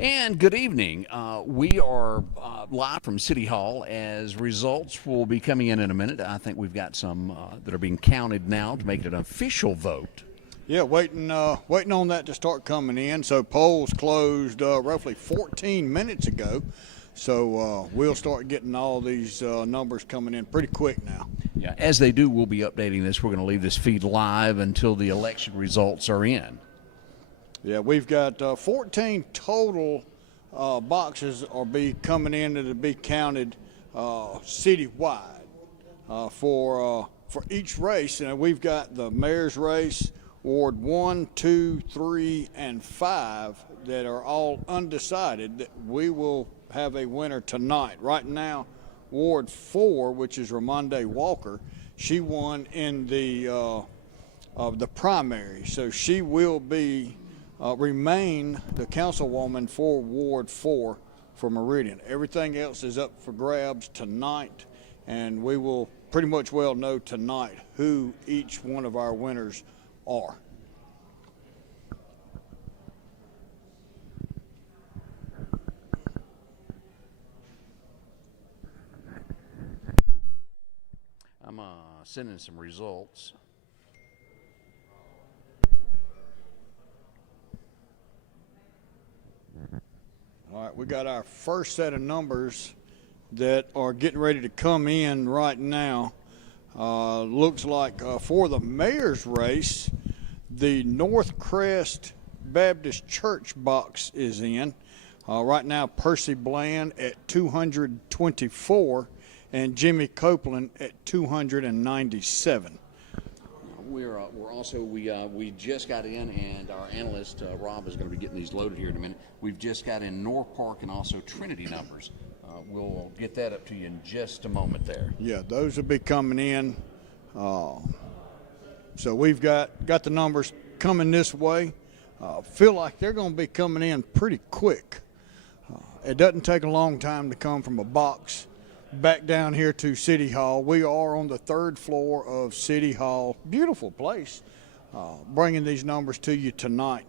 And good evening. We are live from City Hall as results will be coming in a minute. I think we've got some that are being counted now to make it an official vote. Yeah, waiting on that to start coming in. So polls closed roughly 14 minutes ago. So we'll start getting all these numbers coming in pretty quick now. Yeah, as they do, we'll be updating this. We're going to leave this feed live until the election results are in. Yeah, we've got 14 total boxes are coming in to be counted citywide for each race. And we've got the mayor's race, Ward 1, 2, 3, and 5 that are all undecided. That we will have a winner tonight. Right now, Ward 4, which is Ramonde Walker, she won in the primary, so she will be remain the councilwoman for Ward 4 for Merdian. Everything else is up for grabs tonight, and we will pretty much well know tonight who each one of our winners are. I'm sending some results. All right, we got our first set of numbers that are getting ready to come in right now. Looks like for the mayor's race, the North Crest Baptist Church box is in. Right now, Percy Bland at 224 and Jimmy Copeland at 297. We're also we just got in, and our analyst Rob is going to be getting these loaded here in a minute. We've just got in North Park and also Trinity numbers. We'll get that up to you in just a moment there. Yeah, those will be coming in. So we've got the numbers coming this way. Feel like they're going to be coming in pretty quick. It doesn't take a long time to come from a box back down here to City Hall. We are on the third floor of City Hall. Beautiful place. Bringing these numbers to you tonight.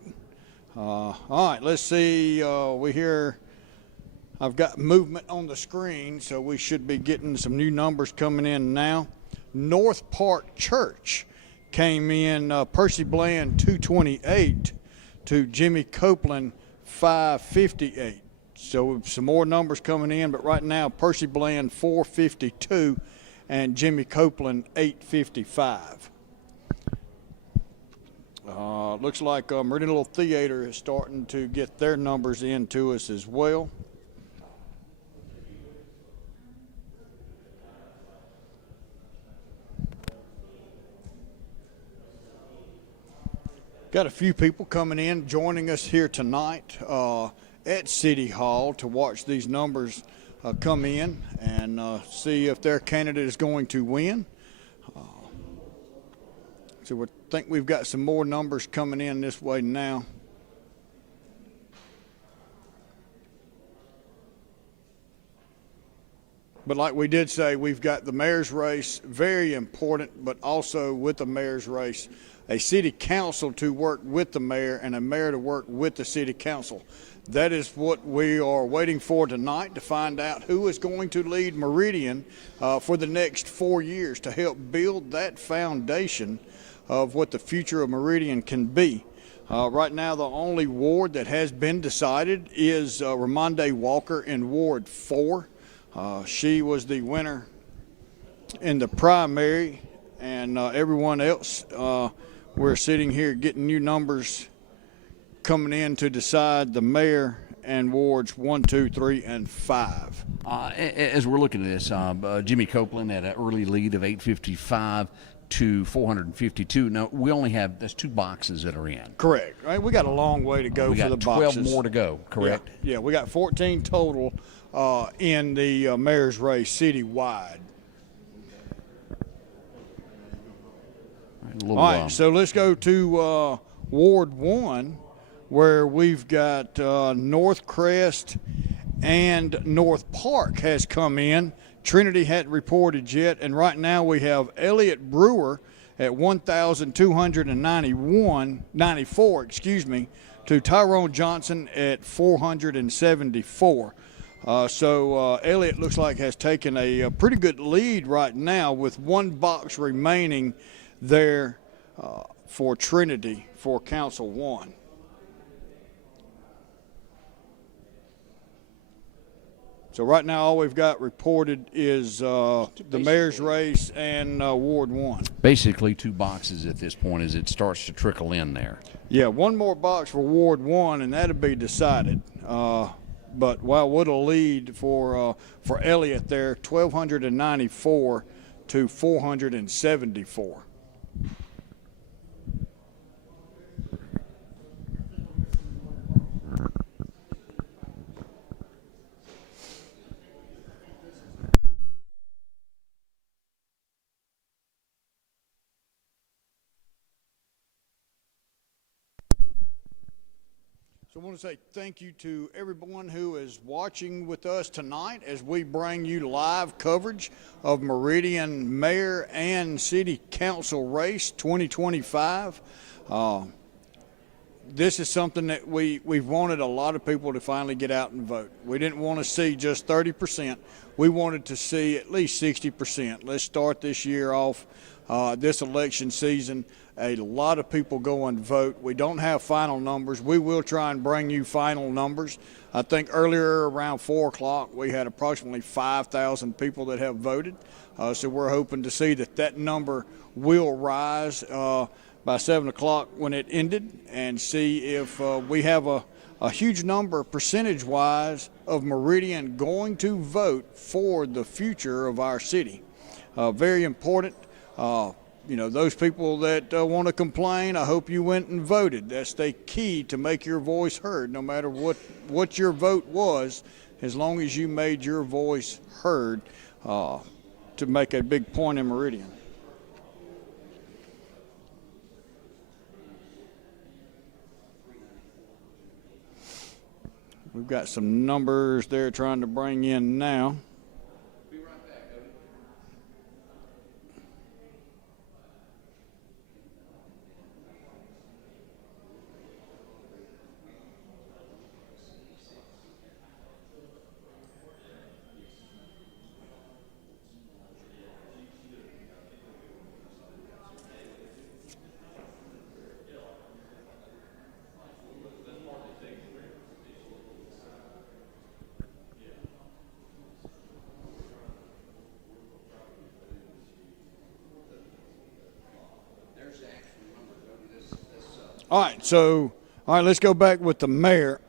All right, let's see. I've got movement on the screen, so we should be getting some new numbers coming in now. North Park Church came in Percy Bland 228 to Jimmy Copeland 558. So some more numbers coming in, but right now Percy Bland 452 and Jimmy Copeland 855. Looks like Merdian Little Theater is starting to get their numbers into us as well. Got a few people coming in, joining us here tonight at City Hall to watch these numbers come in and see if their candidate is going to win. So we think we've got some more numbers coming in this way now. But like we did say, we've got the mayor's race, very important, but also with the mayor's race, a city council to work with the mayor and a mayor to work with the city council. That is what we are waiting for tonight, to find out who is going to lead Merdian for the next 4 years to help build that foundation of what the future of Merdian can be. Right now, the only ward that has been decided is Ramonde Walker in Ward 4. She was the winner in the primary, and everyone else, we're sitting here getting new numbers coming in to decide the mayor and wards 1, 2, 3, and 5. As we're looking at this, Jimmy Copeland had an early lead of 855 to 452. Now, we only have, that's 2 boxes that are in. Correct. Right? We got a long way to go for the boxes. We got 12 more to go, correct? Yeah, we got 14 total in the mayor's race citywide. All right, so let's go to Ward 1, where we've got North Crest and North Park has come in. Trinity hadn't reported yet, and right now we have Elliott Brewer at 1,294, to Tyrone Johnson at 474. So Elliott looks like has taken a pretty good lead right now with one box remaining there for Trinity for Council 1. So right now all we've got reported is the mayor's race and Ward 1. Basically 2 boxes at this point as it starts to trickle in there. Yeah, one more box for Ward 1 and that'll be decided. But wow, what a lead for Elliott there, 1,294 to 474. So I want to say thank you to everyone who is watching with us tonight as we bring you live coverage of Meridian Mayor and City Council Race 2025. This is something that we've wanted a lot of people to finally get out and vote. We didn't want to see just 30%. We wanted to see at least 60%. Let's start this year off, this election season. A lot of people go and vote. We don't have final numbers. We will try and bring you final numbers. I think earlier around 4 o'clock we had approximately 5,000 people that have voted. So we're hoping to see that number will rise by 7 o'clock when it ended and see if we have a huge number percentage-wise of Meridian going to vote for the future of our city. Very important. You know, those people that want to complain, I hope you went and voted. That's the key to make your voice heard, no matter what your vote was, as long as you made your voice heard to make a big point in Meridian. We've got some numbers they're trying to bring in now. All right, let's go back with the mayor.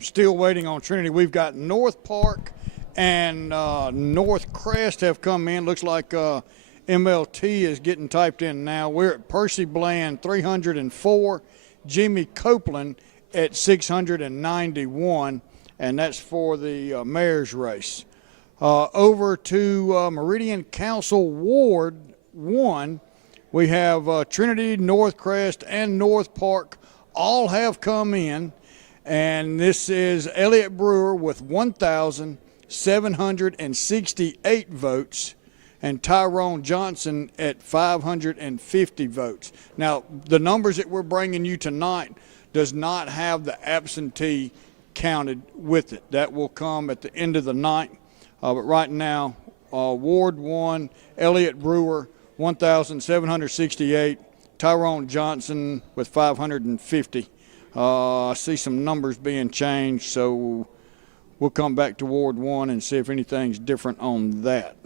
Still waiting on Trinity. We've got North Park and North Crest have come in. Looks like MLT is getting typed in now. We're at Percy Bland, 304. Jimmy Copeland at 691, and that's for the mayor's race. Over to Meridian Council Ward 1. We have Trinity, North Crest, and North Park all have come in, and this is Elliott Brewer with 1,768 votes and Tyrone Johnson at 550 votes. Now, the numbers that we're bringing you tonight does not have the absentee counted with it. That will come at the end of the night, but right now, Ward 1, Elliott Brewer, 1,768, Tyrone Johnson with 550. I see some numbers being changed, so we'll come back to Ward 1 and see if anything's different on that.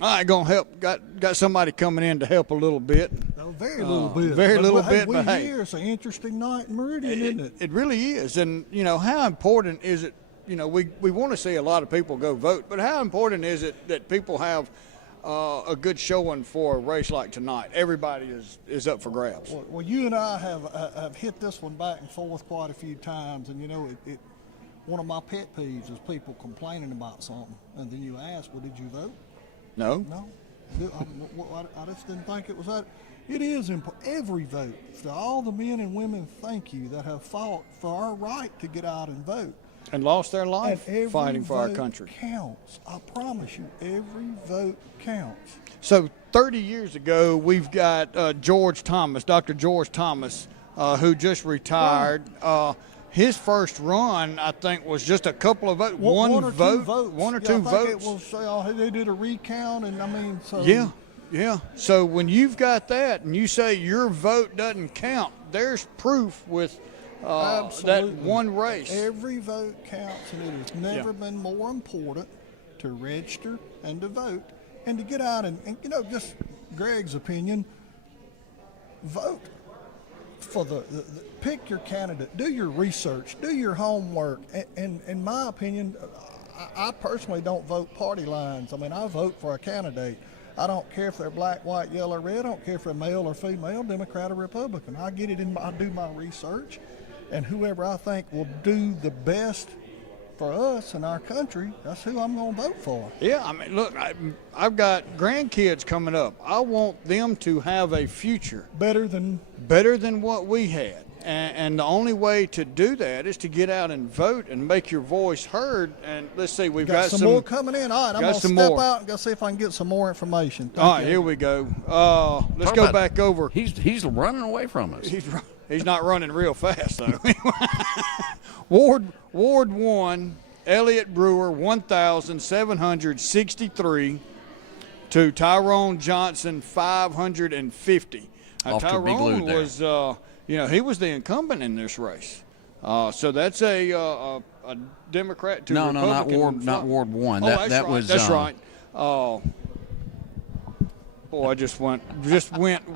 I ain't gonna help. Got somebody coming in to help a little bit. Very little bit. Very little bit, but hey, here it's an interesting night in Merdian, isn't it? It really is, and you know how important is it? You know, we want to see a lot of people go vote, but how important is it that people have a good showing for a race like tonight? Everybody is up for grabs. Well, you and I have hit this one back and forth quite a few times, and you know, it one of my pet peeves is people complaining about something, and then you ask, well, did you vote? No. I just didn't think it was that. It is every vote. To all the men and women, thank you, that have fought for our right to get out and vote. And lost their life And every fighting for our vote country. counts. I promise you, every vote counts. So 30 years ago, we've got George Thomas, Dr. George Thomas, who just retired. His first run, I think, was just a couple of votes. One or vote, two votes. one or Yeah, two I think votes. It was, they did a recount, and I mean, so Yeah. So when you've got that and you say your vote doesn't count, there's proof with that Absolutely. one race. Every vote counts, and it has never been more important to register and to vote and to get out and just Greg's opinion, vote for the pick your candidate, do your research, do your homework. And in my opinion, I personally don't vote party lines. I mean, I vote for a candidate. I don't care if they're black, white, yellow, or red. I don't care if they're male or female, Democrat or Republican. I get it I do my research, and whoever I think will do the best for us and our country, that's who I'm going to vote for. Yeah, I mean, look, I've got grandkids coming up. I want them to have a future Better than what we had. And the only way to do that is to get out and vote and make your voice heard. And let's see, we've got some more coming in. All right, I'm going to some step more. out and go see if I can get some more information. Thank All right, you. here we go. Let's Talk go about- back over. He's running away from us. He's not running real fast, though. Ward 1, Elliott Brewer, 1,763 to Tyrone Johnson, 550. Now, Off to a big Tyrone lead there. was, he was the incumbent in this race. So that's a Democrat to No, Republican. not Ward 1. Oh, that that's that right. was That's right. Boy, I just went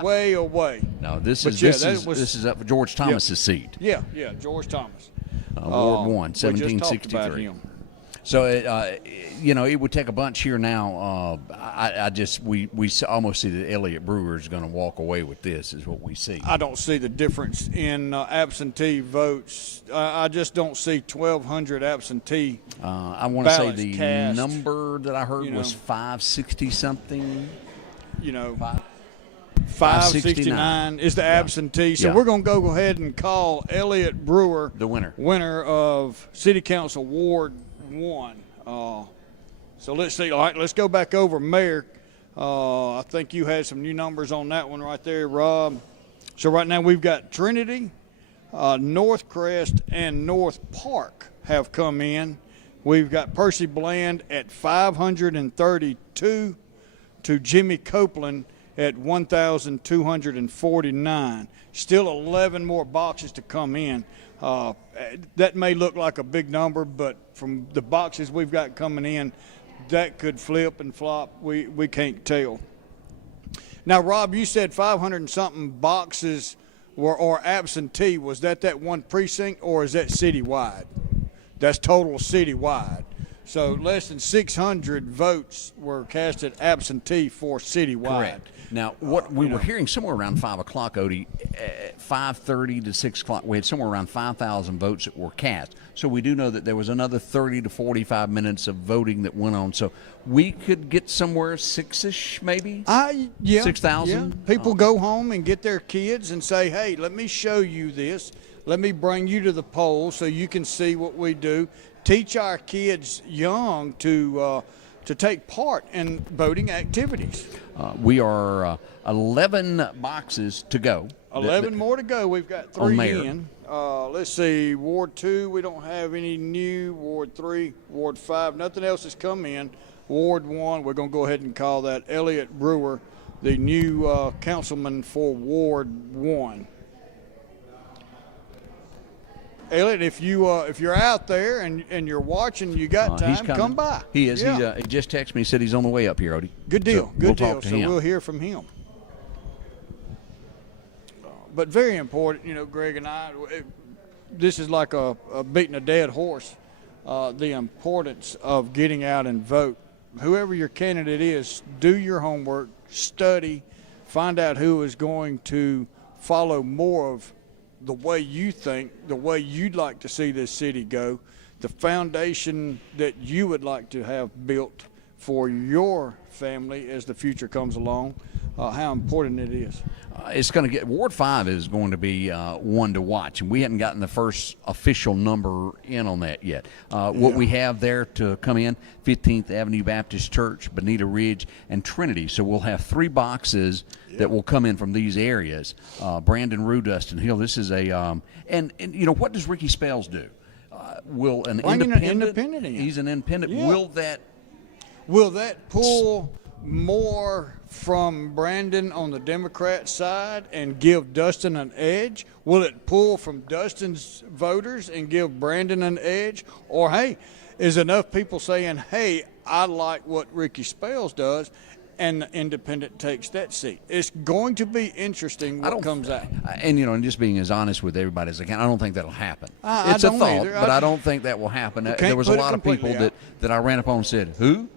way away. No, this But is yeah, this that is was- this is up for George Thomas's seat. Yeah, George Thomas. Ward 1, We just talked about 1763. him. So it would take a bunch here now. We almost see that Elliott Brewer is going to walk away with this. Is what we see. I don't see the difference in absentee votes. I just don't see 1,200 absentee. I want to say ballots the cast, number that I heard was know. 560 something. 569 is the absentee. So Yeah. we're going to go ahead and call Elliott Brewer The winner. winner of City Council Ward 1. So let's see. All right, let's go back over Mayor. I think you had some new numbers on that one right there, Rob. So right now we've got Trinity, North Crest, and North Park have come in. We've got Percy Bland at 532 to Jimmy Copeland at 1,249. Still 11 more boxes to come in. That may look like a big number, but from the boxes we've got coming in, that could flip and flop. We can't tell. Now, Rob, you said 500 and something boxes or absentee. Was that one precinct, or is that citywide? That's total citywide. So less than 600 votes were casted absentee for citywide. Correct. Now, what we were hearing somewhere around 5 o'clock, Odie, 5:30 to 6 o'clock, we had somewhere around 5,000 votes that were cast. So we do know that there was another 30 to 45 minutes of voting that went on. So we could get somewhere 6-ish, maybe? Yeah. 6,000? Yeah. People go home and get their kids and say, hey, let me show you this. Let me bring you to the poll so you can see what we do. Teach our kids young to take part in voting activities. We are 11 boxes to go. 11 more to go. We've got On 3 Mayor. in. Let's see. Ward 2, we don't have any new. Ward 3, Ward 5, nothing else has come in. Ward 1, we're going to go ahead and call that Elliott Brewer, the new councilman for Ward 1. Elliot, if you're out there and you're watching, you got He's time, coming. come by. He is. Yeah. He just texted me. He said he's on the way up here, Odie. Good deal. So Good we'll deal. talk to So him. we'll hear from him. But very important, Greg and I, this is like a beating a dead horse, the importance of getting out and vote. Whoever your candidate is, do your homework, study, find out who is going to follow more of the way you think, the way you'd like to see this city go, the foundation that you would like to have built for your family as the future comes along. how important it is. It's going to get Ward 5 is going to be one to watch, and we hadn't gotten the first official number in on that yet. What we have there to come in: 15th Avenue Baptist Church, Bonita Ridge, and Trinity. So we'll have 3 boxes that will come in from these areas. Brandon, Rue, Dustin Hill. This is a and you know, what does Ricky Spells do? Will an independent in? He's an independent. Yeah. Will that pull more from Brandon on the Democrat side and give Dustin an edge? Will it pull from Dustin's voters and give Brandon an edge? Or, hey, is enough people saying, hey, I like what Ricky Spells does, and the independent takes that seat? It's going to be interesting what comes out. And, you know, and just being as honest with everybody as I can, I don't think that'll happen. It's a thought, either. But I don't think that will happen. There was a lot of people that I ran up on and said, who?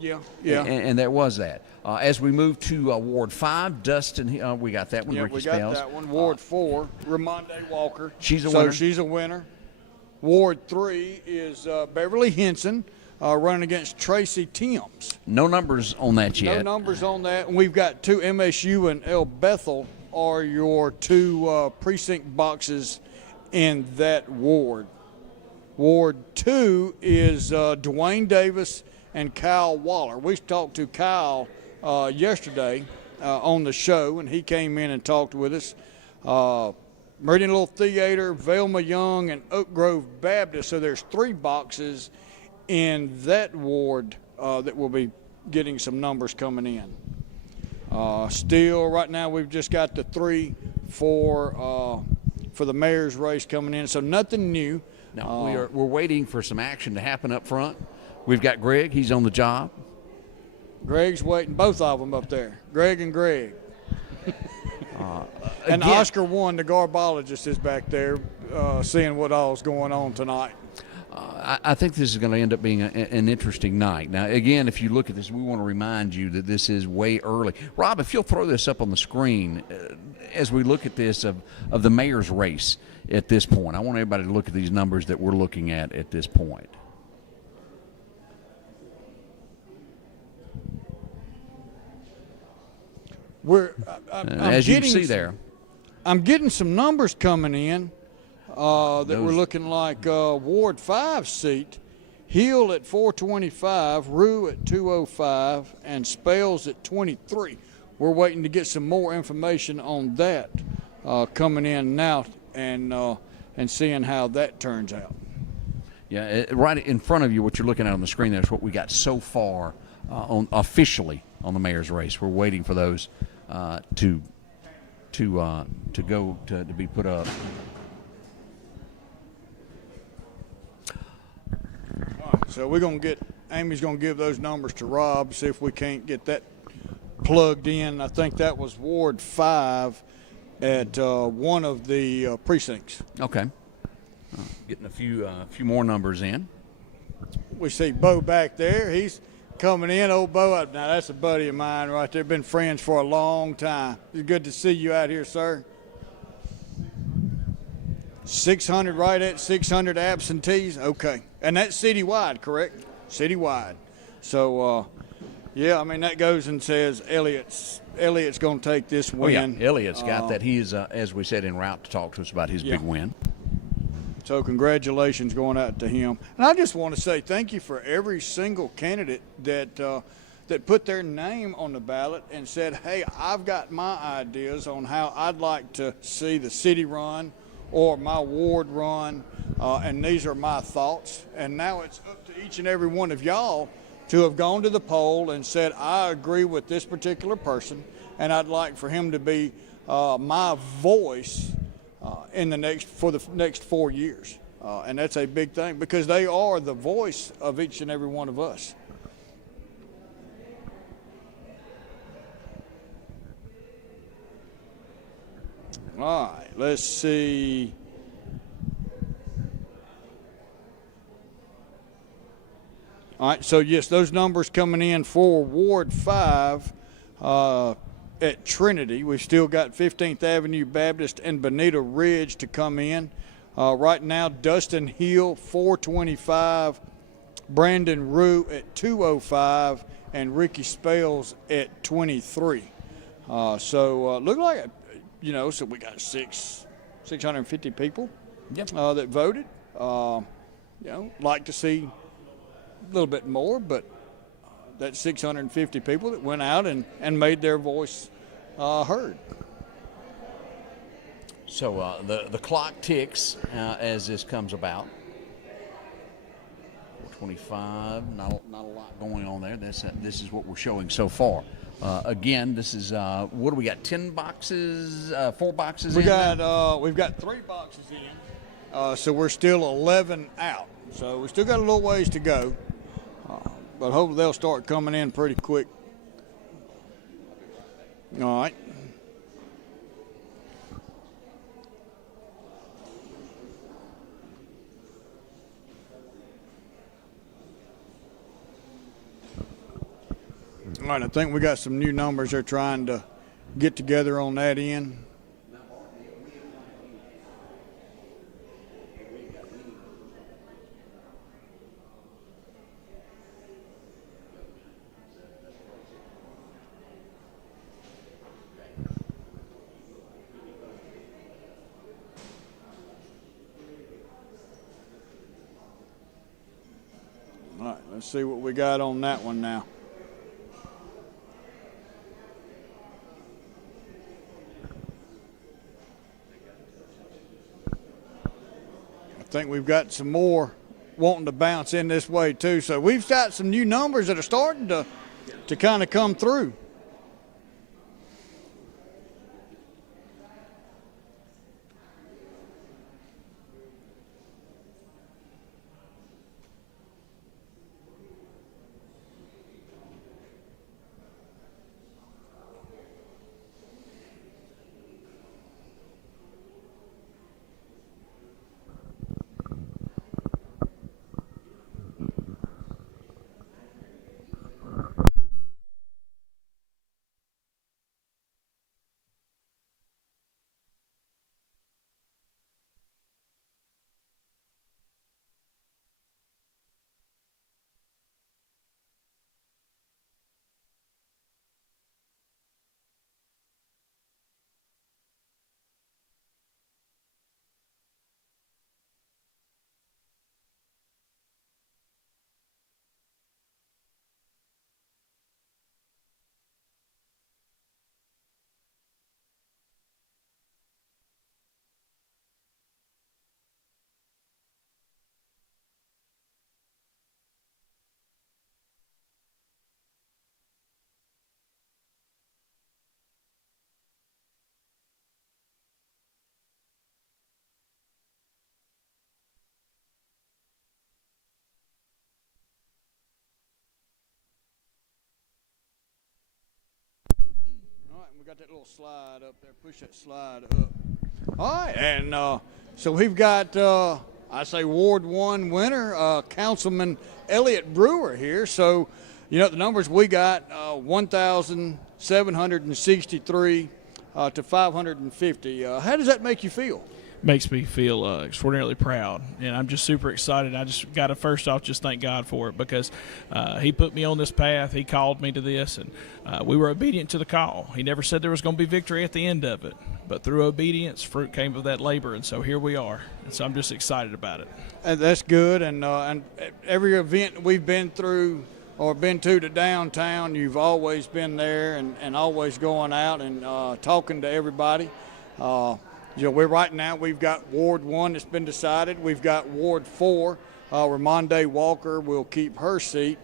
Yeah. And there was that. As we move to Ward 5, Dustin, we got that one. Yeah, Ricky we got Spells. that one. Ward 4, Ramonde Walker. She's a winner. So she's a winner. Ward 3 is Beverly Henson running against Tracy Timms. No numbers on that yet. No numbers on that. And we've got 2 MSU and El Bethel are your 2 precinct boxes in that ward. Ward 2 is Dwayne Davis and Kyle Waller. We talked to Kyle yesterday on the show, and he came in and talked with us. Merdian Little Theater, Velma Young, and Oak Grove Baptist. So there's 3 boxes in that ward that will be getting some numbers coming in. Still, right now, we've just got the 3 for the mayor's race coming in. So nothing new. No, we're waiting for some action to happen up front. We've got Greg. He's on the job. Greg's waiting, both of them up there. Greg and Greg. And again, Oscar One, the garbologist, is back there seeing what all's going on tonight. I think this is going to end up being an interesting night. Now, again, if you look at this, we want to remind you that this is way early. Rob, if you'll throw this up on the screen as we look at this of the mayor's race at this point. I want everybody to look at these numbers that we're looking at this point. As you can see there, I'm getting some numbers coming in that we're looking like Ward 5 seat. Hill at 425, Rue at 205, and Spells at 23. We're waiting to get some more information on that coming in now and seeing how that turns out. Yeah, right in front of you, what you're looking at on the screen there is what we got so far officially on the mayor's race. We're waiting for those to go to be put up. So we're going to get, Amy's going to give those numbers to Rob, see if we can't get that plugged in. I think that was Ward 5 at one of the precincts. Okay. Getting a few more numbers in. We see Bo back there. He's coming in. Old Bo, now that's a buddy of mine right there. Been friends for a long time. It's good to see you out here, sir. 600, right at 600 absentees. Okay. And that's citywide, correct? Citywide. So, yeah, I mean, that goes and says Elliott's going to take this win. Oh, yeah. Elliott's got that. He is, as we said, en route to talk to us about his big win. So congratulations going out to him. And I just want to say thank you for every single candidate that put their name on the ballot and said, hey, I've got my ideas on how I'd like to see the city run or my ward run, and these are my thoughts. And now it's up to each and every one of y'all to have gone to the poll and said, I agree with this particular person, and I'd like for him to be my voice for the next 4 years. And that's a big thing because they are the voice of each and every one of us. All right, let's see. All right, so yes, those numbers coming in for Ward 5 at Trinity. We've still got 15th Avenue Baptist and Bonita Ridge to come in. Right now, Dustin Hill, 425, Brandon Rue at 205, and Ricky Spells at 23. Look like, so we got 650 people that voted. Like to see a little bit more, but that's 650 people that went out and made their voice heard. So the clock ticks as this comes about. 25, not a lot going on there. This is what we're showing so far. Again, this is what do we got? 10 boxes, 4 boxes. We've got 3 boxes in, so we're still 11 out. So we still got a little ways to go, but hopefully they'll start coming in pretty quick. All right. All right, I think we got some new numbers they're trying to get together on that end. All right, let's see what we got on that one now. I think we've got some more wanting to bounce in this way too. So we've got some new numbers that are starting to kind of come through. We got that little slide up there. Push that slide up. All right, and so we've got, I say, Ward 1 winner, Councilman Elliott Brewer here. So, the numbers we got, 1,763 to 550. How does that make you feel? Makes me feel extraordinarily proud, and I'm just super excited. I just got to first off just thank God for it, because he put me on this path. He called me to this, and we were obedient to the call. He never said there was going to be victory at the end of it, but through obedience, fruit came of that labor, and so here we are. And so I'm just excited about it. And that's good, and every event we've been through or been to downtown, you've always been there and always going out and talking to everybody. Right now we've got Ward 1 that's been decided. We've got Ward 4 where Monday Walker will keep her seat.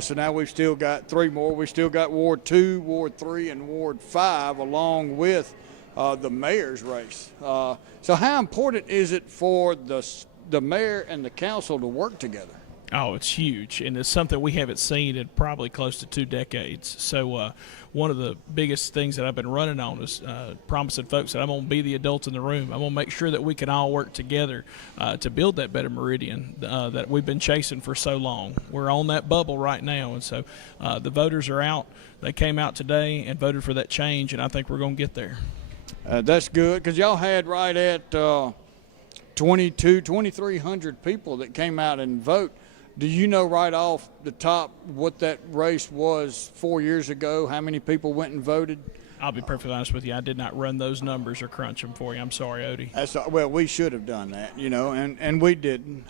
So now we've still got 3 more. We've still got Ward 2, Ward 3, and Ward 5 along with the mayor's race. So how important is it for the mayor and the council to work together? Oh, it's huge, and it's something we haven't seen in probably close to 2 decades. So one of the biggest things that I've been running on is promising folks that I'm going to be the adults in the room. I'm going to make sure that we can all work together to build that better Meridian that we've been chasing for so long. We're on that bubble right now, and so the voters are out. They came out today and voted for that change, and I think we're going to get there. That's good, because y'all had right at 2,300 people that came out and vote. Do you know right off the top what that race was 4 years ago? How many people went and voted? I'll be perfectly honest with you. I did not run those numbers or crunch them for you. I'm sorry, Odie. Well, we should have done that, and we didn't.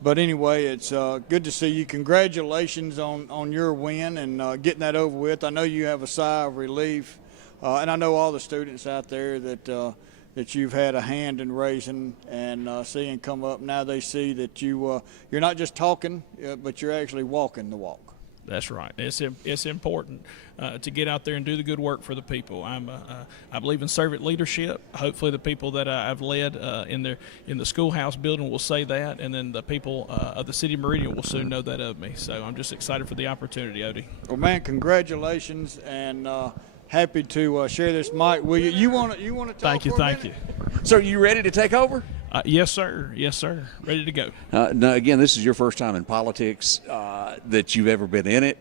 But anyway, it's good to see you. Congratulations on your win and getting that over with. I know you have a sigh of relief, and I know all the students out there that you've had a hand in raising and seeing come up. Now they see that you're not just talking, but you're actually walking the walk. That's right. It's important to get out there and do the good work for the people. I believe in servant leadership. Hopefully, the people that I've led in the schoolhouse building will say that, and then the people of the city of Merdian will soon know that of me. So I'm just excited for the opportunity, Odie. Well, man, congratulations, and happy to share this mic with you. You want to talk? Thank you. for a Thank minute? you. So, you ready to take over? Yes, sir. Yes, sir. Ready to go. Now, again, this is your first time in politics that you've ever been in it.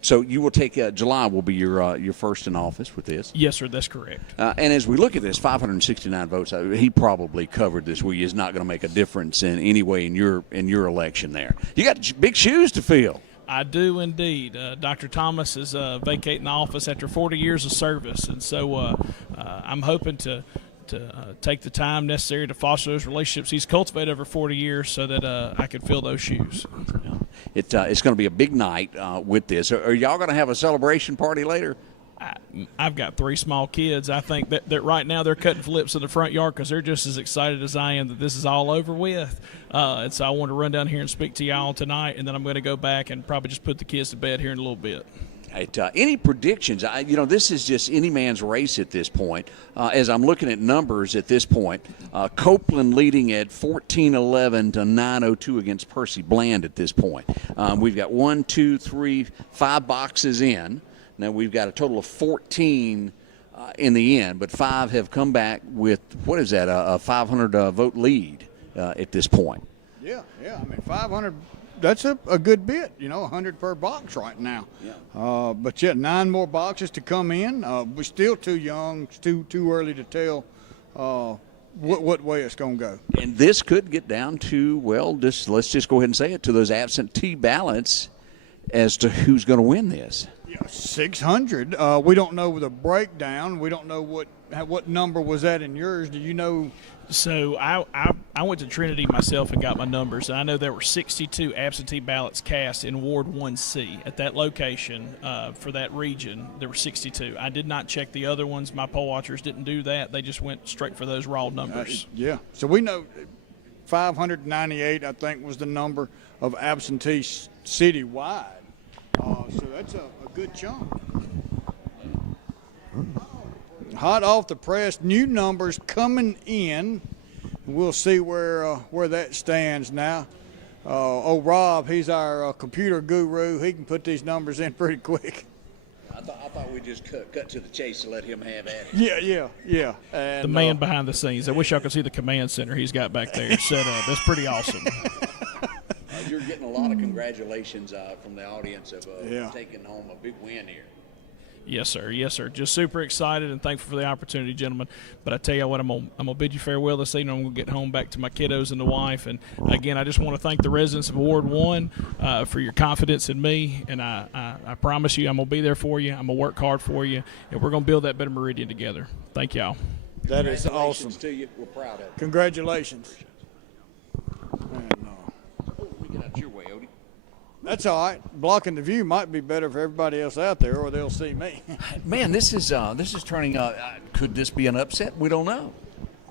So you will take July will be your first in office with this. Yes, sir. That's correct. And as we look at this, 569 votes. He probably covered this. We is not going to make a difference in any way in your election there. You got big shoes to fill. I do indeed. Dr. Thomas is vacating the office after 40 years of service, and so I'm hoping to take the time necessary to foster those relationships he's cultivated over 40 years so that I can fill those shoes. It's going to be a big night with this. Are y'all going to have a celebration party later? I've got 3 small kids. I think that right now they're cutting flips in the front yard because they're just as excited as I am that this is all over with. And so I want to run down here and speak to y'all tonight, and then I'm going to go back and probably just put the kids to bed here in a little bit. Any predictions? This is just any man's race at this point. As I'm looking at numbers at this point, Copeland leading at 14-11 to 9-02 against Percy Bland at this point. We've got 1, 2, 3, 5 boxes in. Now we've got a total of 14 in the end, but 5 have come back with, what is that, a 500 vote lead at this point. Yeah. I mean, 500. That's a good bit, 100 per box right now. Yeah. But 9 more boxes to come in. We're still too young, too early to tell what way it's going to go. And this could get down to, let's just go ahead and say it, to those absentee ballots as to who's going to win this. 600. We don't know the breakdown. We don't know what number was that in yours. Do you know? So I went to Trinity myself and got my numbers. And I know there were 62 absentee ballots cast in Ward 1C at that location for that region. There were 62. I did not check the other ones. My poll watchers didn't do that. They just went straight for those raw numbers. So we know 598, I think, was the number of absentees citywide. So that's a good chunk. Hot off the press, new numbers coming in. We'll see where that stands now. Rob, he's our computer guru. He can put these numbers in pretty quick. I thought we'd just cut to the chase and let him have at it. Yeah. And, the man behind the scenes. I wish y'all could see the command center he's got back there set up. That's pretty awesome. You're getting a lot of congratulations from the audience of taking home a big win here. Yes, sir. Yes, sir. Just super excited and thankful for the opportunity, gentlemen. But I tell you what, I'm gonna bid you farewell this evening. I'm gonna get home back to my kiddos and the wife. And again, I just want to thank the residents of Ward 1 for your confidence in me. And I promise you, I'm gonna be there for you. I'm gonna work hard for you, and we're gonna build that better Meridian together. Thank y'all. That is awesome. To you. We're proud of it. Congratulations. And, we get out your way, Odie. That's all right. Blocking the view might be better for everybody else out there, or they'll see me. Man, this is turning. Could this be an upset? We don't know.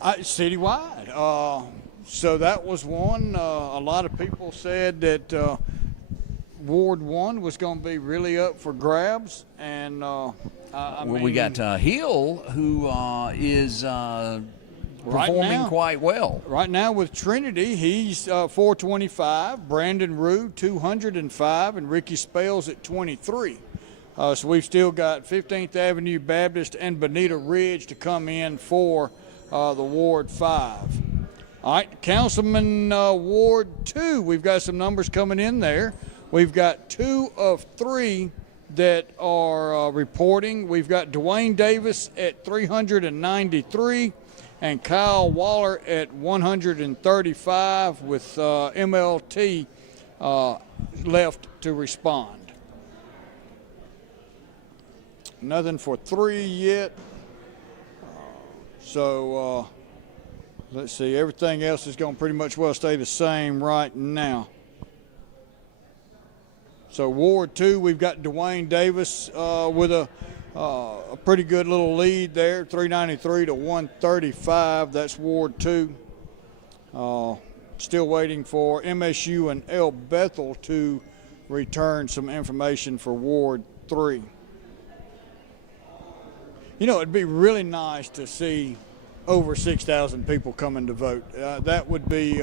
Citywide. So that was one. A lot of people said that Ward 1 was going to be really up for grabs, and we got Hill, who is performing quite well. Right now with Trinity, he's 425, Brandon Rue 205, and Ricky Spells at 23. So we've still got 15th Avenue Baptist and Bonita Ridge to come in for the Ward 5. All right, Councilman Ward 2, we've got some numbers coming in there. We've got 2 of 3 that are reporting. We've got Dwayne Davis at 393. and Kyle Waller at 135 with MLT left to respond. Nothing for 3 yet. So let's see, everything else is going to pretty much well stay the same right now. So Ward 2, we've got Dwayne Davis with a pretty good little lead there, 393 to 135. That's Ward 2. Still waiting for MSU and El Bethel to return some information for Ward 3. You know, it'd be really nice to see over 6,000 people coming to vote. That would be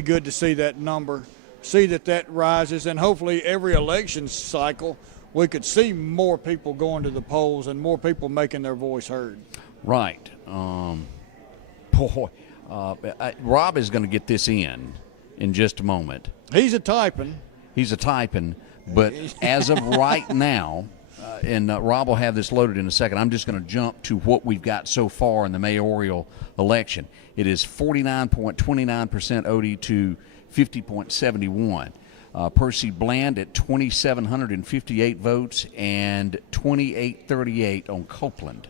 good to see that number, see that rises, and hopefully every election cycle we could see more people going to the polls and more people making their voice heard. Right. Rob is going to get this in just a moment. He's a typing, but as of right now, and Rob will have this loaded in a second, I'm just going to jump to what we've got so far in the mayoral election. It is 49.29% Odie to 50.71. Percy Bland at 2,758 votes and 2,838 on Copeland.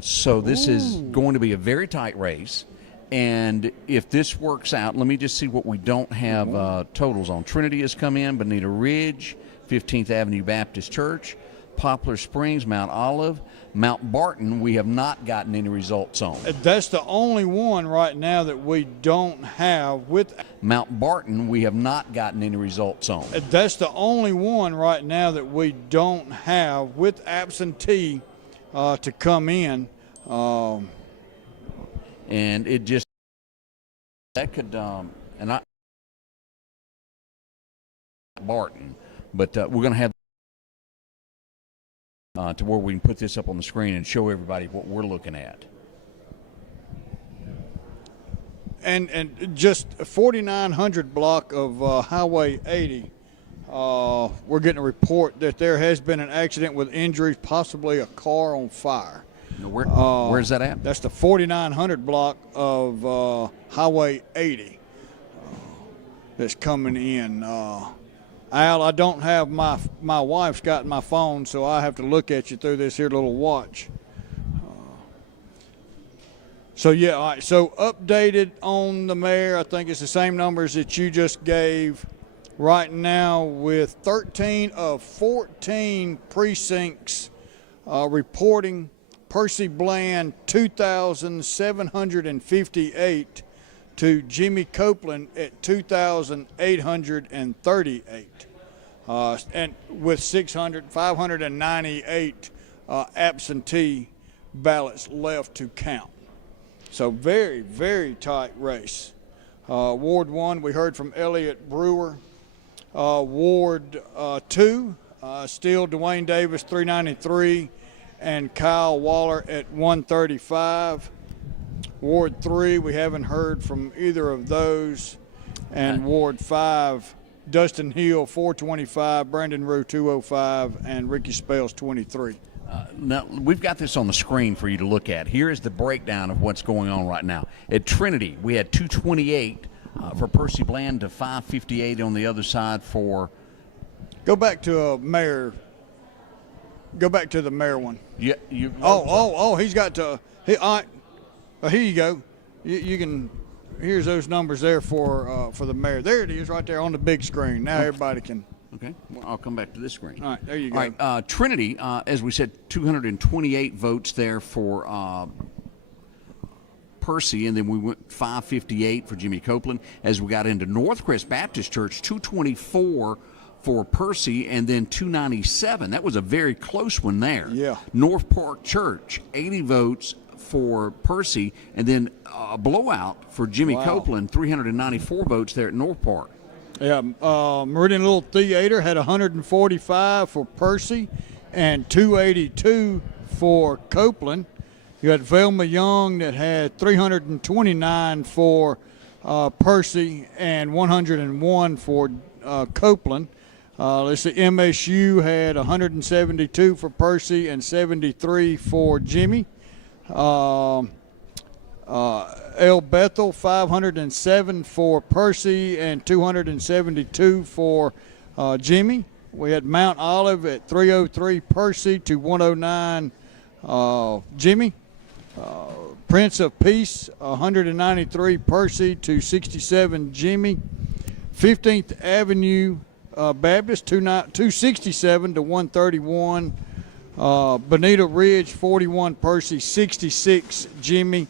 So this is going to be a very tight race. And if this works out, let me just see what we don't have totals on. Trinity has come in, Bonita Ridge, 15th Avenue Baptist Church, Poplar Springs, Mount Olive, Mount Barton, we have not gotten any results on. That's the only one right now that we don't have with Mount Barton, we have not gotten any results on. That's the only one right now that we don't have with absentee to come in. And it just, that could, and I, Barton, but we're going to have to where we can put this up on the screen and show everybody what we're looking at. And just a 4,900 block of Highway 80, we're getting a report that there has been an accident with injuries, possibly a car on fire. Where's that at? That's the 4,900 block of Highway 80 that's coming in. Al, I don't have my wife's got my phone, so I have to look at you through this here little watch. So yeah, all right. So updated on the mayor, I think it's the same numbers that you just gave. Right now, with 13 of 14 precincts reporting, Percy Bland 2,758 to Jimmy Copeland at 2,838. And with 598 absentee ballots left to count. So very, very tight race. Ward 1, we heard from Elliott Brewer. Ward 2, still Dwayne Davis, 393, and Kyle Waller at 135. Ward 3, we haven't heard from either of those. And Ward 5, Dustin Hill, 425, Brandon Rue, 205, and Ricky Spells, 23. Now, we've got this on the screen for you to look at. Here is the breakdown of what's going on right now. At Trinity, we had 228 for Percy Bland to 558 on the other side for... Go back to mayor. Go back to the mayor one. Yeah, he's got to... here you go. You can... Here's those numbers there for the mayor. There it is right there on the big screen. Now everybody can... Okay, well, I'll come back to this screen. All right, there you go. All right, Trinity, as we said, 228 votes there for Percy, and then we went 558 for Jimmy Copeland. As we got into Northcrest Baptist Church, 224 for Percy, and then 297. That was a very close one there. Yeah. North Park Church, 80 votes for Percy, and then a blowout for Jimmy Copeland, 394 votes there at North Park. Yeah, Merdian Little Theater had 145 for Percy and 282 for Copeland. You had Velma Young that had 329 for Percy and 101 for Copeland. Let's see, MSU had 172 for Percy and 73 for Jimmy. El Bethel 507 for Percy and 272 for Jimmy. We had Mount Olive at 303 Percy to 109 Jimmy. Prince of Peace 193 Percy to 67 Jimmy. 15th Avenue Baptist 267 to 131. Bonita Ridge 41 Percy 66 Jimmy.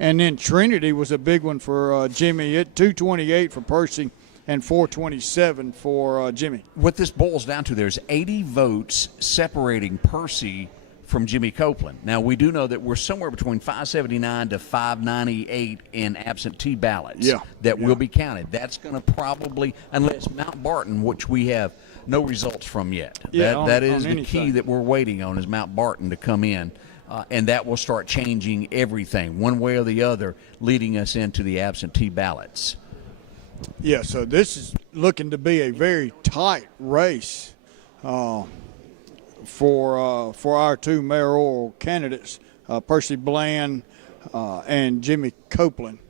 And then Trinity was a big one for Jimmy at 228 for Percy and 427 for Jimmy. What this boils down to, there's 80 votes separating Percy from Jimmy Copeland. Now, we do know that we're somewhere between 579 to 598 in absentee ballots that will be counted. That's going to probably, unless Mount Barton, which we have no results from yet. That is the key that we're waiting on, is Mount Barton to come in. And that will start changing everything, one way or the other, leading us into the absentee ballots. Yeah, so this is looking to be a very tight race for our two mayoral candidates, Percy Bland and Jimmy Copeland.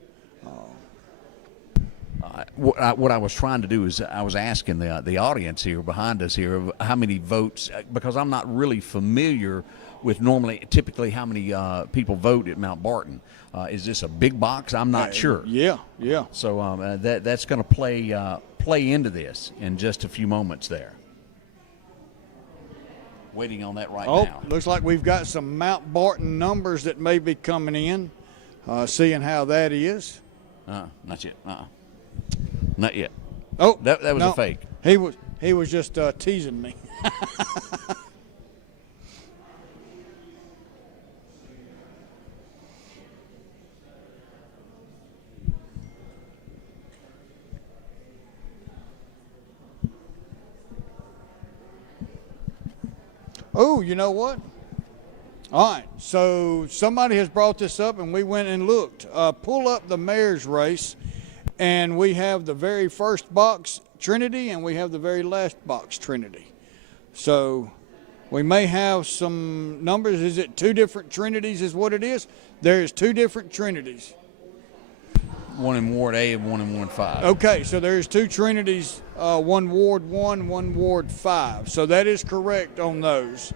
What I was trying to do is I was asking the audience here behind us here how many votes, because I'm not really familiar with typically how many people vote at Mount Barton. Is this a big box? I'm not sure. Yeah. So that's going to play into this in just a few moments there. Waiting on that now. Oh, looks like we've got some Mount Barton numbers that may be coming in. Seeing how that is. Not yet. Not yet. Oh, that was a fake. He was just teasing me. Oh, you know what? All right, so somebody has brought this up, and we went and looked. Pull up the mayor's race, and we have the very first box, Trinity, and we have the very last box, Trinity. So we may have some numbers. Is it two different Trinities is what it is? There is two different Trinities. One in Ward A and one in Ward 5. Okay, so there's two Trinities, one Ward 1, one Ward 5. So that is correct on those.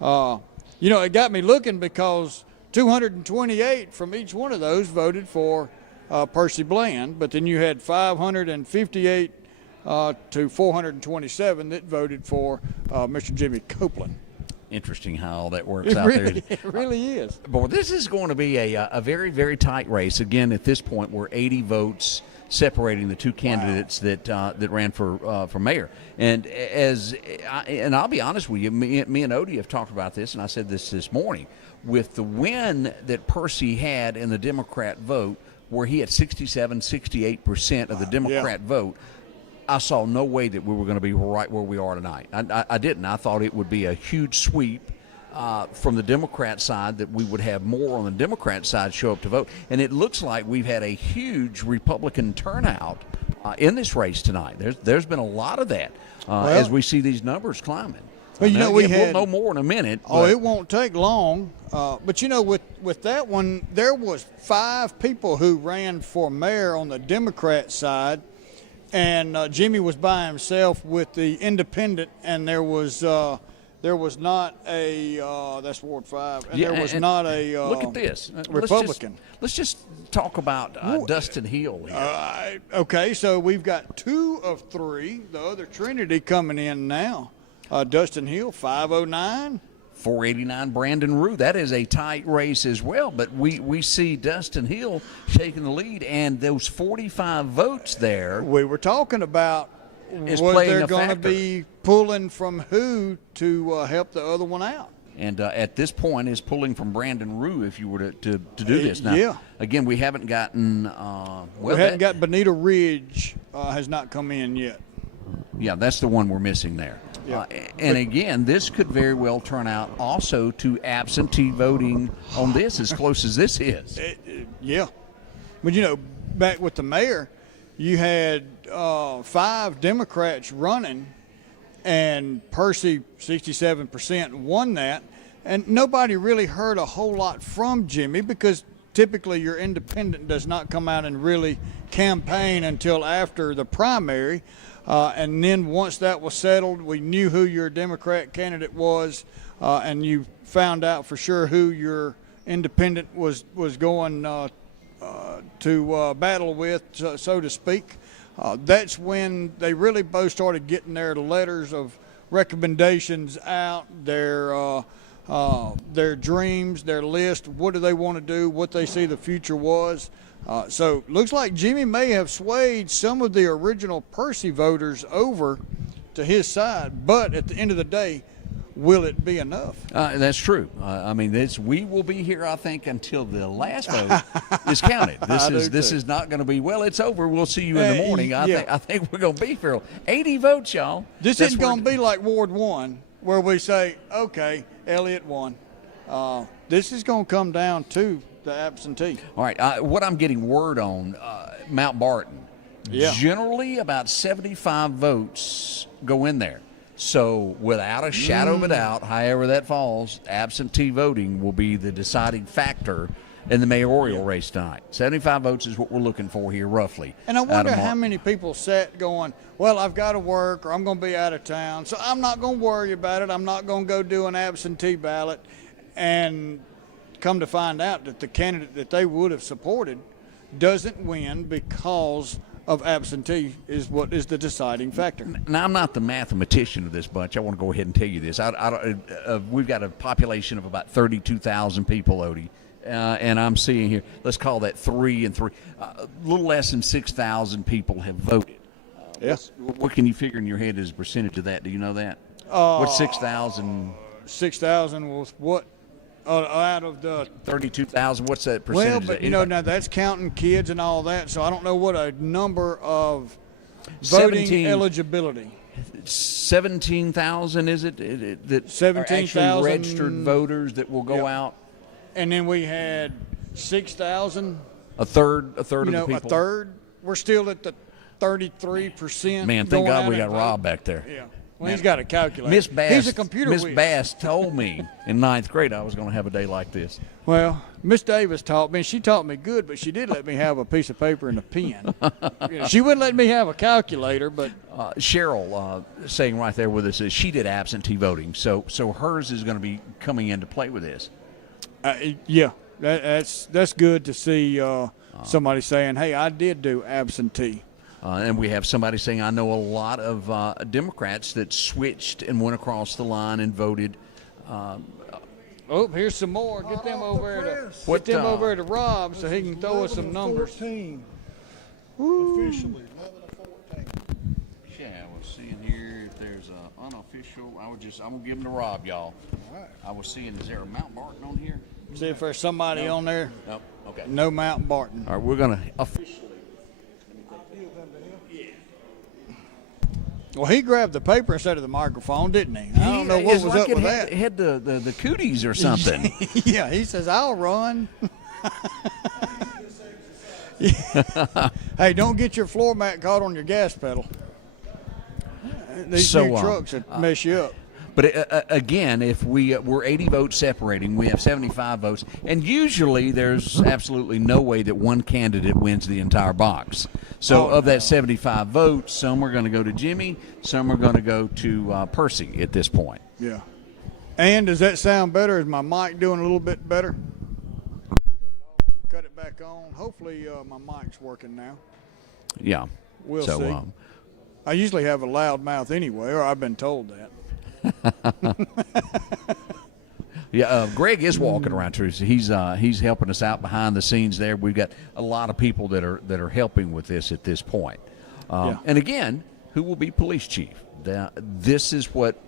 It got me looking because 228 from each one of those voted for Percy Bland, but then you had 558 to 427 that voted for Mr. Jimmy Copeland. Interesting how all that works out there. It really is. But this is going to be a very, very tight race. Again, at this point, we're 80 votes separating the two candidates that ran for mayor. And I'll be honest with you, me and Odie have talked about this, and I said this morning. With the win that Percy had in the Democrat vote, where he had 68% of the Democrat vote, I saw no way that we were going to be right where we are tonight. I didn't. I thought it would be a huge sweep from the Democrat side, that we would have more on the Democrat side show up to vote. And it looks like we've had a huge Republican turnout in this race tonight. There's been a lot of that as we see these numbers climbing. Well, we'll know more in a minute. Oh, it won't take long. But with that one, there was 5 people who ran for mayor on the Democrat side. And Jimmy was by himself with the independent, and there was not a that's Ward 5, and there was not a look at this Republican. Let's just talk about Dustin Hill here. Okay, so we've got 2 of 3. The other Trinity coming in now. Dustin Hill 509. 489 Brandon Rue. That is a tight race as well, but we see Dustin Hill shaking the lead, and those 45 votes there. We were talking about was there going to be pulling from who to help the other one out. And at this point is pulling from Brandon Rue if you were to do this. Now, again, we haven't gotten we haven't got Bonita Ridge has not come in yet. Yeah, that's the one we're missing there. Yeah. And again, this could very well turn out also to absentee voting on this, as close as this is. Yeah. But, back with the mayor, you had 5 Democrats running, and Percy, 67%, won that. And nobody really heard a whole lot from Jimmy because typically your independent does not come out and really campaign until after the primary. And then once that was settled, we knew who your Democrat candidate was, and you found out for sure who your independent was going to battle with, so to speak. That's when they really both started getting their letters of recommendations out, their dreams, their list, what do they want to do, what they see the future was. So looks like Jimmy may have swayed some of the original Percy voters over to his side, but at the end of the day, will it be enough? That's true. I mean, we will be here, I think, until the last vote is counted. This is not going to be, well, it's over. We'll see you in the morning. I think we're going to be here. 80 votes, y'all. This isn't going to be like Ward 1, where we say, okay, Elliott won. This is going to come down to the absentee. All right. What I'm getting word on, Mount Barton, generally about 75 votes go in there. So without a shadow of a doubt, however that falls, absentee voting will be the deciding factor in the mayoral race tonight. 75 votes is what we're looking for here, roughly. And I wonder how many people sat going, well, I've got to work or I'm going to be out of town, so I'm not going to worry about it. I'm not going to go do an absentee ballot. And come to find out that the candidate that they would have supported doesn't win because of absentee is what is the deciding factor. Now, I'm not the mathematician of this bunch. I want to go ahead and tell you this. We've got a population of about 32,000 people, Odie, and I'm seeing here, let's call that 3 and 3. A little less than 6,000 people have voted. Yes. What can you figure in your head as a percentage of that? Do you know that? What's 6,000? 6,000 was what? Out of the 32,000, what's that percentage? Well, but now that's counting kids and all that, so I don't know what a number of voting eligibility. 17,000 is it? That 17,000 are actually registered voters that will go out. And then we had 6,000. A third of the people. A third. We're still at the 33%. Man, thank God we got Rob back there. Yeah. Well, he's got a calculator. Miss Bass, he's a computer Miss whiz. Bass told me in 9th grade I was going to have a day like this. Well, Miss Davis taught me. She taught me good, but she did let me have a piece of paper and a pen. She wouldn't let me have a calculator, but Cheryl saying right there with us is she did absentee voting, so hers is going to be coming into play with this. Yeah, that's good to see somebody saying, "Hey, I did do absentee." And we have somebody saying, I know a lot of Democrats that switched and went across the line and voted. Oh, here's some more. Get them over to Rob so he can throw us some numbers. 14. Officially, 11 of 14. Yeah, we're seeing here if there's an unofficial. I'm gonna give them to Rob, y'all. All right. I was seeing, is there a Mount Barton on here? See if there's somebody on there. No. Okay. No Mount Barton. All right, we're gonna officially. Well, he grabbed the paper instead of the microphone, didn't he? I don't know what was up with that. It had the cooties or something. Yeah, he says, I'll run. Hey, don't get your floor mat caught on your gas pedal. These new trucks would mess you up. But again, if we're 80 votes separating, we have 75 votes, and usually there's absolutely no way that one candidate wins the entire box. So of that 75 votes, some are going to go to Jimmy, some are going to go to Percy at this point. Yeah. And does that sound better? Is my mic doing a little bit better? Cut it back on. Hopefully my mic's working now. Yeah. We'll see. I usually have a loud mouth anyway, or I've been told that. Yeah, Greg is walking around too. So he's helping us out behind the scenes there. We've got a lot of people that are helping with this at this point. And again, who will be police chief? This is what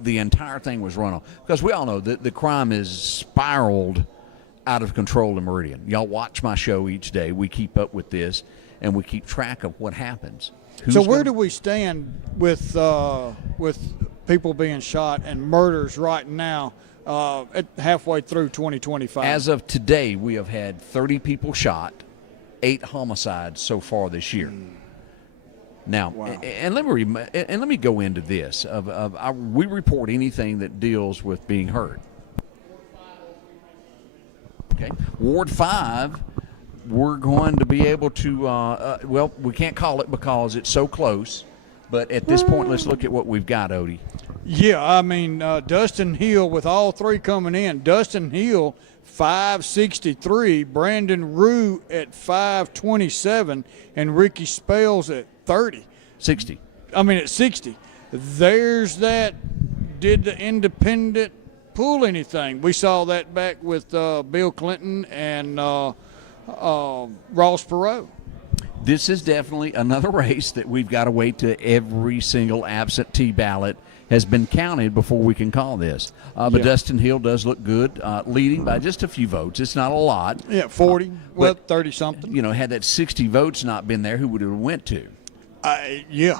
the entire thing was run on, because we all know that the crime is spiraled out of control in Merdian. Y'all watch my show each day. We keep up with this, and we keep track of what happens. So where do we stand with people being shot and murders right now, halfway through 2025? As of today, we have had 30 people shot, 8 homicides so far this year. Now, and let me go into this. We report anything that deals with being hurt. Okay. Ward 5, we're going to be able to, well, we can't call it because it's so close. But at this point, let's look at what we've got, Odie. Yeah, I mean, Dustin Hill, with all three coming in, Dustin Hill, 563, Brandon Rue at 527, and Ricky Spells at 60. At 60. There's that. Did the independent pull anything? We saw that back with Bill Clinton and Ross Perot. This is definitely another race that we've got to wait till every single absentee ballot has been counted before we can call this. But Dustin Hill does look good, leading by just a few votes. It's not a lot. Yeah, 40, 30-something. You know, had that 60 votes not been there, who would it have went to? Yeah.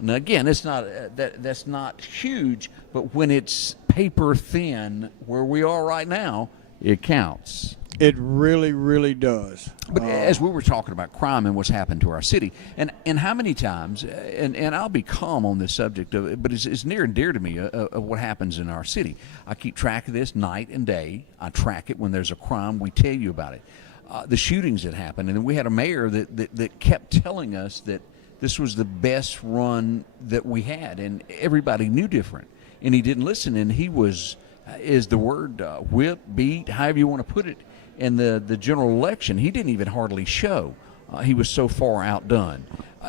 Now, again, it's not that's not huge, but when it's paper thin, where we are right now, it counts. It really, really does. But as we were talking about crime and what's happened to our city, and how many times, and I'll be calm on this subject, but it's near and dear to me of what happens in our city. I keep track of this night and day. I track it when there's a crime. We tell you about it. The shootings that happened, and we had a mayor that kept telling us that this was the best run that we had, and everybody knew different, and he didn't listen, and he was, is the word whip, beat, however you want to put it, in the general election, he didn't even hardly show. He was so far outdone.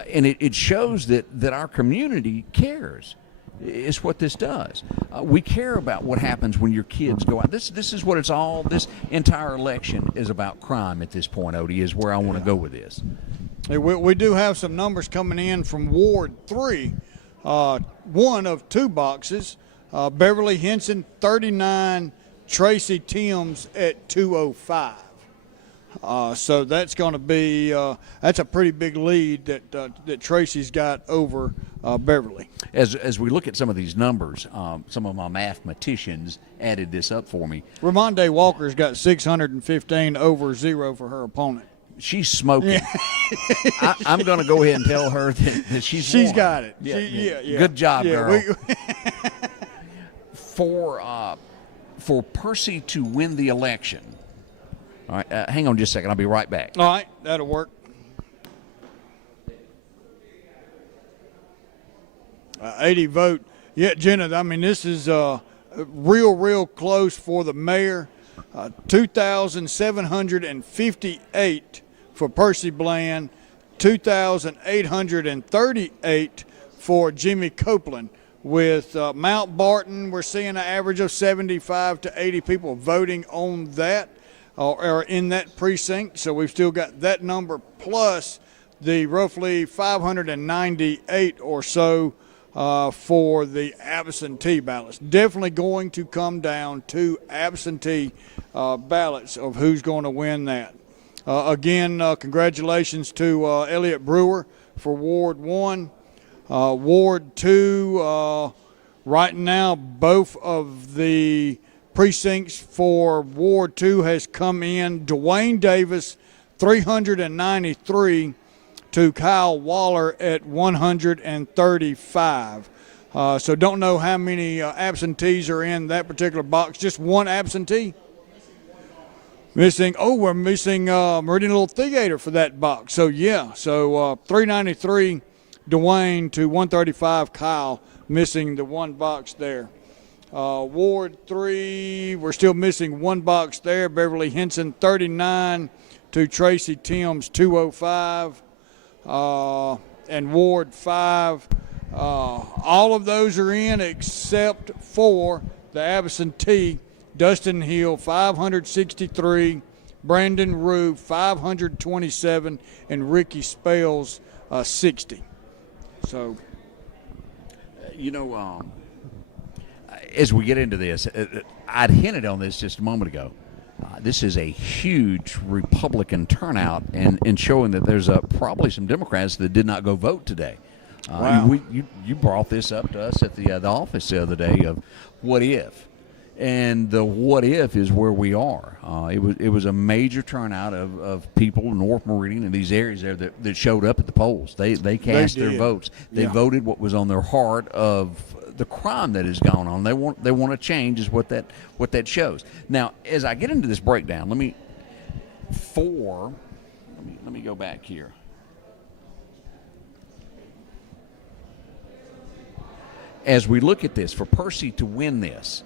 And it shows that our community cares. It's what this does. We care about what happens when your kids go out. This is what it's all, this entire election is about crime at this point, Odie, is where I want to go with this. Hey, we do have some numbers coming in from Ward 3, one of two boxes. Beverly Henson, 39, Tracy Timms at 205. So that's going to be that's a pretty big lead that Tracy's got over Beverly. As we look at some of these numbers, some of my mathematicians added this up for me. Ramonde Walker's got 615 over 0 for her opponent. She's smoking. I'm going to go ahead and tell her that she's won. Got it. Yeah. Good job, girl. For Percy to win the election. All right, hang on just a second. I'll be right back. All right, that'll work. 80 vote. Yeah, Jenna, I mean, this is real close for the mayor. 2,758 for Percy Bland. 2,838 for Jimmy Copeland. With Mount Barton, we're seeing an average of 75 to 80 people voting on that or in that precinct. So we've still got that number plus the roughly 598 or so for the absentee ballots. Definitely going to come down to absentee ballots of who's going to win that. Again, congratulations to Elliot Brewer for Ward 1. Ward 2, right now, both of the precincts for Ward 2 has come in. Dwayne Davis, 393, to Kyle Waller at 135. So don't know how many absentees are in that particular box. Just one absentee? We're missing Merdian Little Theater for that box. So, 393 Dwayne to 135 Kyle, missing the one box there. Ward 3, we're still missing one box there. Beverly Henson, 39 to Tracy Timms, 205. And Ward 5, all of those are in except for the absentee, Dustin Hill, 563, Brandon Rue, 527, and Ricky Spells, 60. So, as we get into this, I'd hinted on this just a moment ago. This is a huge Republican turnout, and showing that there's probably some Democrats that did not go vote today. Wow. You brought this up to us at the office the other day of what if, and the what if is where we are. It was a major turnout of people in North Meridian and these areas there that showed up at the polls. They cast their votes. They voted what was on their heart of the crime that has gone on. They want to change is what that shows. Now, as I get into this breakdown, let me go back here. As we look at this, for Percy to win this,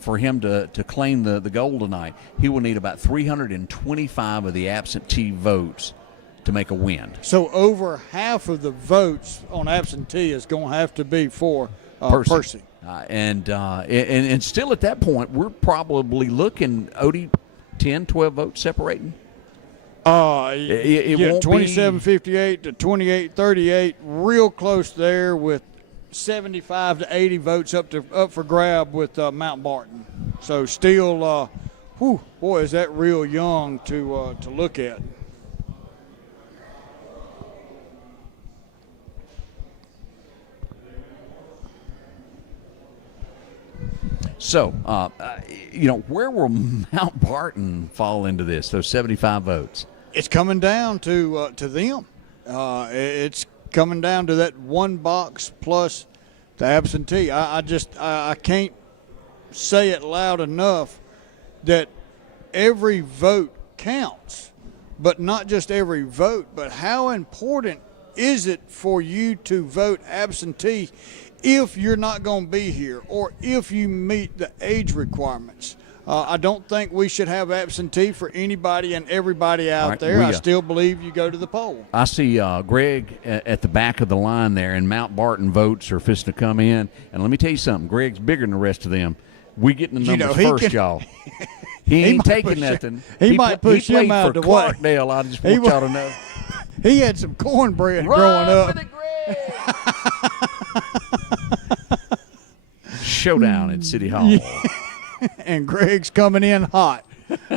for him to claim the gold tonight, he will need about 325 of the absentee votes to make a win. So over half of the votes on absentee is going to have to be for Percy. And still at that point, we're probably looking, Odie, 10, 12 votes separating? It won't 27-58 to 28-38, real close there with 75 to 80 votes up for grab with Mount Barton. So still, boy, is that real young to look at. So, where will Mount Barton fall into this, those 75 votes? It's coming down to them. It's coming down to that one box plus the absentee. I can't say it loud enough that every vote counts, but not just every vote, but how important is it for you to vote absentee if you're not going to be here or if you meet the age requirements. I don't think we should have absentee for anybody and everybody out there. I still believe you go to the poll. I see Greg at the back of the line there, and Mount Barton votes are fisting to come in. And let me tell you something, Greg's bigger than the rest of them. We getting the numbers first, y'all. He ain't taking nothing. He might push him out of the way. Clarkdale, I just want y'all to know. He had some cornbread growing up. With it, Greg. Showdown at City Hall. Yeah. And Greg's coming in hot.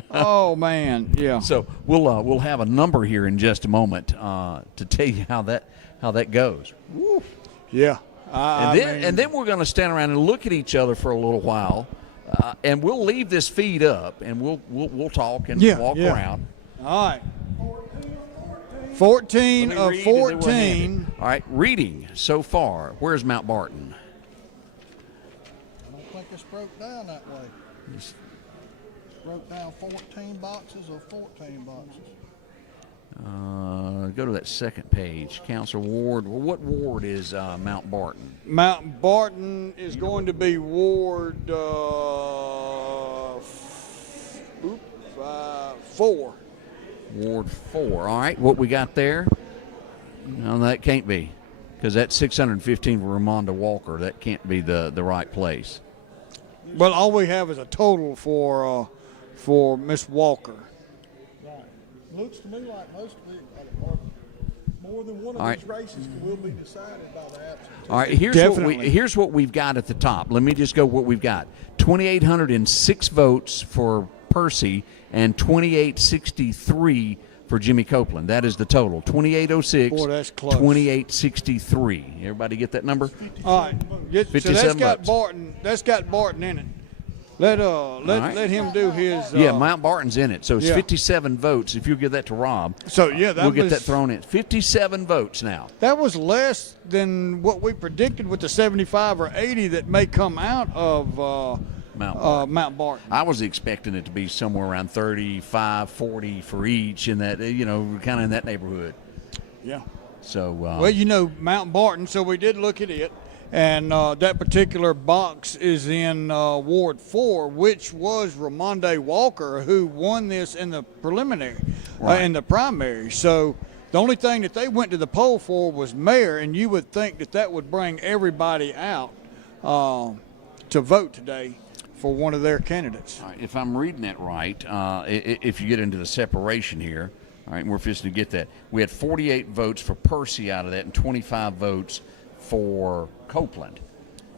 Oh man, yeah. So we'll have a number here in just a moment to tell you how that goes. Woo. Yeah. And then we're going to stand around and look at each other for a little while, and we'll leave this feed up, and we'll talk and walk around. All right. 14 of 14. All right, reading so far. Where's Mount Barton? I don't think it's broke down that way. It's broke down 14 boxes or 14 boxes. Go to that second page. Council Ward. Well, what ward is Mount Barton? Mount Barton is going to be Ward 4. Ward 4. All right, what we got there? No, that can't be, because that's 615 for Ramonda Walker. That can't be the right place. Well, all we have is a total for Miss Walker. Right. Looks to me like most of it, or more than one of these races will be decided by the absentee. All right, here's what we've got at the top. Let me just go what we've got. 2,806 votes for Percy and 2,863 for Jimmy Copeland. That is the total. 2,806. Boy, that's close. 2,863. Everybody get that number? All right. 57 so that's got votes. Barton. That's got Barton in it. Let him do his. Mount Barton's in it, so it's 57 votes. If you give that to Rob, we'll get that thrown in. 57 votes now. That was less than what we predicted with the 75 or 80 that may come out of Mount Barton. I was expecting it to be somewhere around 35, 40 for each, in that kind of in that neighborhood. Yeah. So Mount Barton. So we did look at it. And that particular box is in Ward 4, which was Ramonda Walker, who won this in the preliminary, in the primary. So the only thing that they went to the poll for was mayor, and you would think that would bring everybody out to vote today for one of their candidates. All right, if I'm reading that right, if you get into the separation here, all right, and we're fixing to get that. We had 48 votes for Percy out of that and 25 votes for Copeland.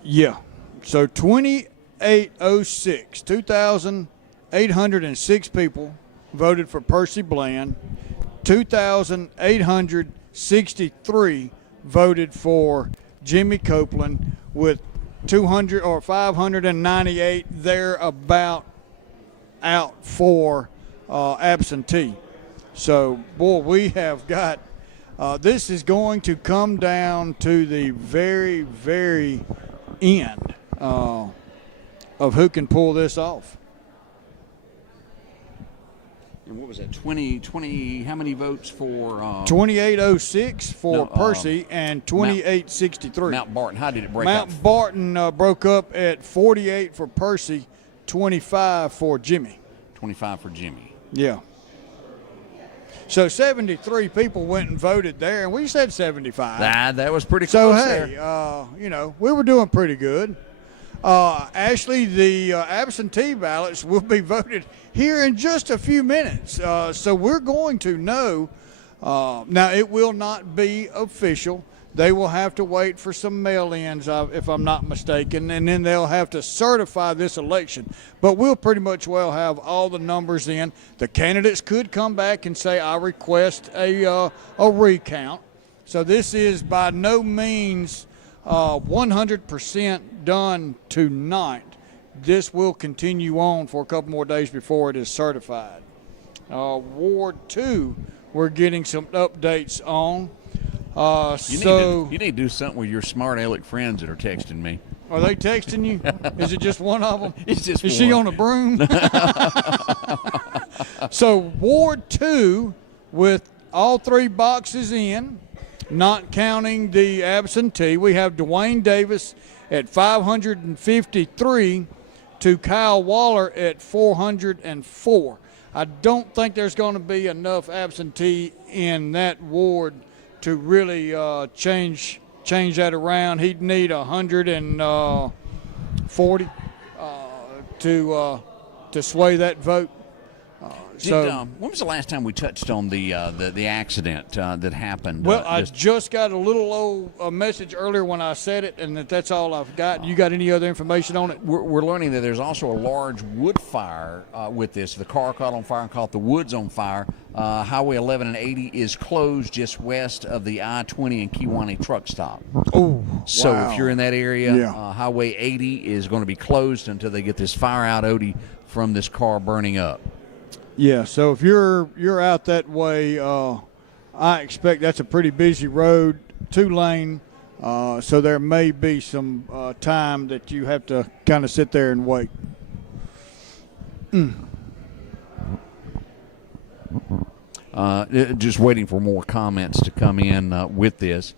Yeah. So 2,806, 2,806 people voted for Percy Bland. 2,863 voted for Jimmy Copeland, with 200 or 598 thereabout out for absentee. So, boy, we have got this is going to come down to the very, very end of who can pull this off. And what was that? 20? How many votes for 2806 for Percy and 2863. Mount Barton? How did it break up? Mount Barton broke up at 48 for Percy, 25 for Jimmy. 25 for Jimmy. Yeah. So 73 people went and voted there, and we said 75. That was pretty So, close hey, there. you know, we were doing pretty good. Ashley, the absentee ballots will be voted here in just a few minutes. So we're going to know. Now, it will not be official. They will have to wait for some mail-ins, if I'm not mistaken, and then they'll have to certify this election. But we'll pretty much well have all the numbers in. The candidates could come back and say, I request a recount. So this is by no means 100% done tonight. This will continue on for a couple more days before it is certified. Ward 2, we're getting some updates on. You need to do something with your smart aleck friends that are texting me. Are they texting you? Is it just one of them? It's just Is she one. on a broom? So Ward 2, with all 3 boxes in, not counting the absentee, we have Dwayne Davis at 553 to Kyle Waller at 404. I don't think there's going to be enough absentee in that ward to really change that around. He'd need 140 to sway that vote. When was the last time we touched on the accident that happened? Well, I just got a little message earlier when I said it, and that's all I've got. You got any other information on it? We're learning that there's also a large wood fire with this. The car caught on fire and caught the woods on fire. Highway 11 and 80 is closed just west of the I-20 and Kewanee truck stop. Oh, So wow. if you're in that area, Yeah. Highway 80 is going to be closed until they get this fire out, Odie, from this car burning up. Yeah, so if you're out that way, I expect that's a pretty busy road, 2-lane, so there may be some time that you have to kind of sit there and wait. Just waiting for more comments to come in with this.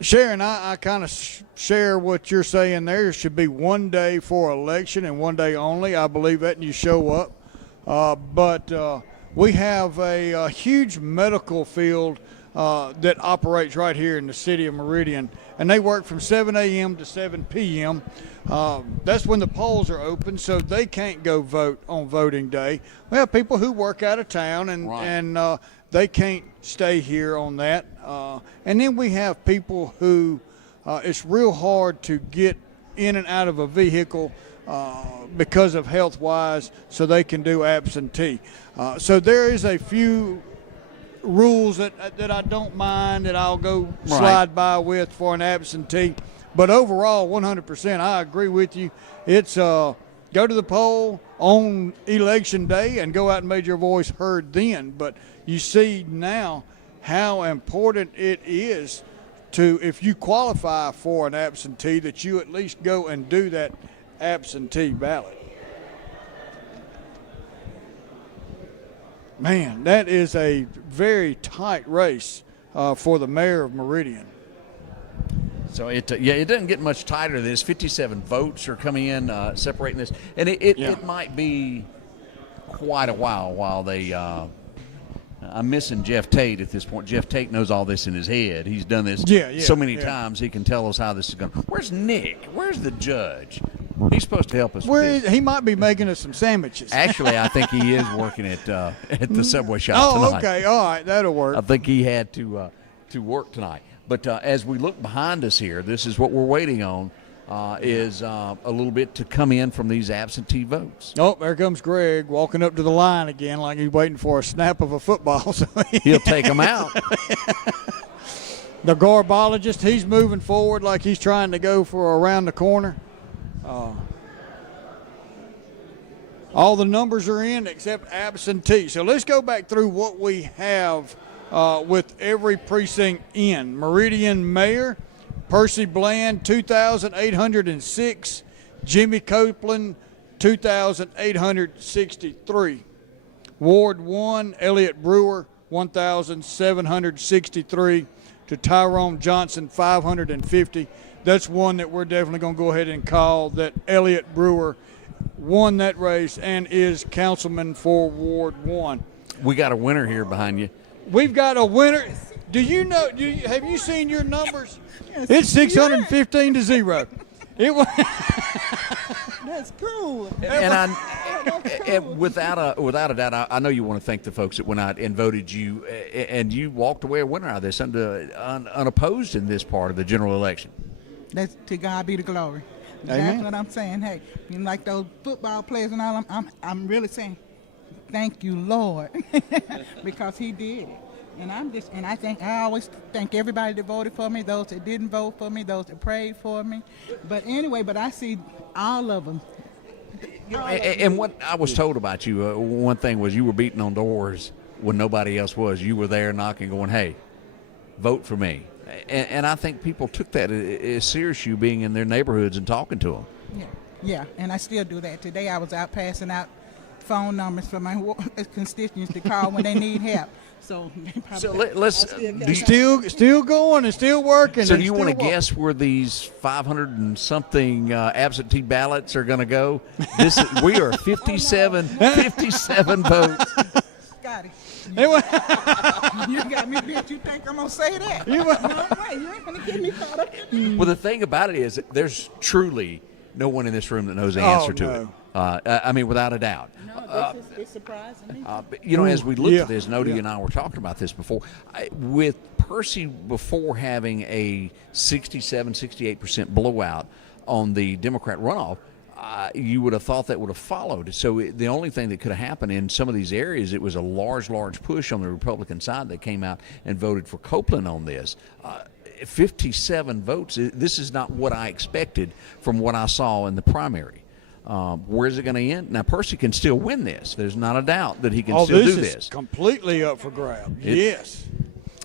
Sharon, I kind of share what you're saying there. There should be one day for election and one day only. I believe that, and you show up. But we have a huge medical field that operates right here in the city of Merdian, and they work from 7 a.m. to 7 p.m. That's when the polls are open, so they can't go vote on voting day. We have people who work out of town, and they can't stay here on that. And then we have people who it's real hard to get in and out of a vehicle because of health-wise, so they can do absentee. So there is a few rules that I don't mind that I'll go slide by with for an absentee. But overall, 100%, I agree with you. It's go to the poll on election day and go out and make your voice heard then. But you see now how important it is to, if you qualify for an absentee, that you at least go and do that absentee ballot. Man, that is a very tight race for the mayor of Merdian. So it doesn't get much tighter than this. 57 votes are coming in, separating this, and it might be quite a while they. I'm missing Jeff Tate at this point. Jeff Tate knows all this in his head. He's done this so many times. He can tell us how this is going. Where's Nick? Where's the judge? He's supposed to help us with this. He might be making us some sandwiches. Actually, I think he is working at the Subway shop tonight. Oh, okay. All right. That'll work. I think he had to work tonight. But as we look behind us here, this is what we're waiting on, is a little bit to come in from these absentee votes. Oh, there comes Greg walking up to the line again like he's waiting for a snap of a football. So He'll take them out. The garbologist, he's moving forward like he's trying to go for around the corner. All the numbers are in except absentee. So let's go back through what we have with every precinct in. Merdian mayor, Percy Bland, 2,806. Jimmy Copeland, 2,863. Ward 1, Elliott Brewer, 1,763. To Tyrone Johnson, 550. That's one that we're definitely going to go ahead and call that Elliott Brewer won that race and is councilman for Ward 1. We got a winner here behind you. We've got a winner. Do you know? Have you seen your numbers? It's 615 to 0. It was. That's cool. And without a doubt, I know you want to thank the folks that went out and voted you, and you walked away a winner out of this unopposed in this part of the general election. That's to God be the glory. Amen. That's what I'm saying. Hey, you know, like those football players and all, I'm really saying, thank you, Lord, because He did it. And I always thank everybody that voted for me, those that didn't vote for me, those that prayed for me. But anyway, I see all of them. And what I was told about you, one thing was you were beating on doors when nobody else was. You were there knocking, going, "Hey, vote for me." And I think people took that as serious, you being in their neighborhoods and talking to them. Yeah, and I still do that. Today I was out passing out phone numbers for my constituents to call when they need help. So let's Still going and still working. So do you want to guess where these 500 and something absentee ballots are going to go? We are 57 votes. Scotty, you got me, bitch. You think I'm going to say that? No way. You ain't going to get me caught up in that. Well, the thing about it is there's truly no one in this room that knows the answer to it. I mean, without a doubt. No, it's surprising me. But, you know, as we looked at this, Odie and I were talking about this before, with Percy before having a 68% blowout on the Democrat runoff, you would have thought that would have followed. So the only thing that could have happened in some of these areas, it was a large push on the Republican side that came out and voted for Copeland on this. 57 votes, this is not what I expected from what I saw in the primary. Where is it going to end? Now, Percy can still win this. There's not a doubt that he can still do this. Is completely up for grabs. Yes.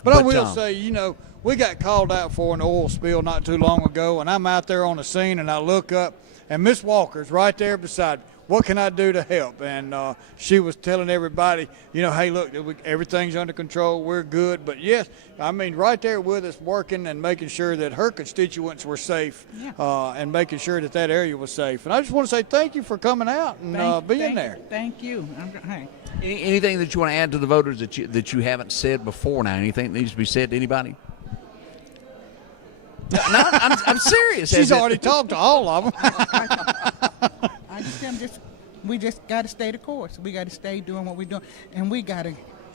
But I will say, you know, we got called out for an oil spill not too long ago, and I'm out there on the scene, and I look up, and Miss Walker's right there beside me. What can I do to help? And she was telling everybody, you know, hey, look, everything's under control. We're good. But, yes, I mean, right there with us working and making sure that her constituents were safe and making sure that that area was safe. And I just want to say thank you for coming out and being there. Thank you. Hey. Anything that you want to add to the voters that you haven't said before now? Anything that needs to be said to anybody? No, I'm serious. She's already talked to all of them. We just got to stay the course. We got to stay doing what we're doing, and we got to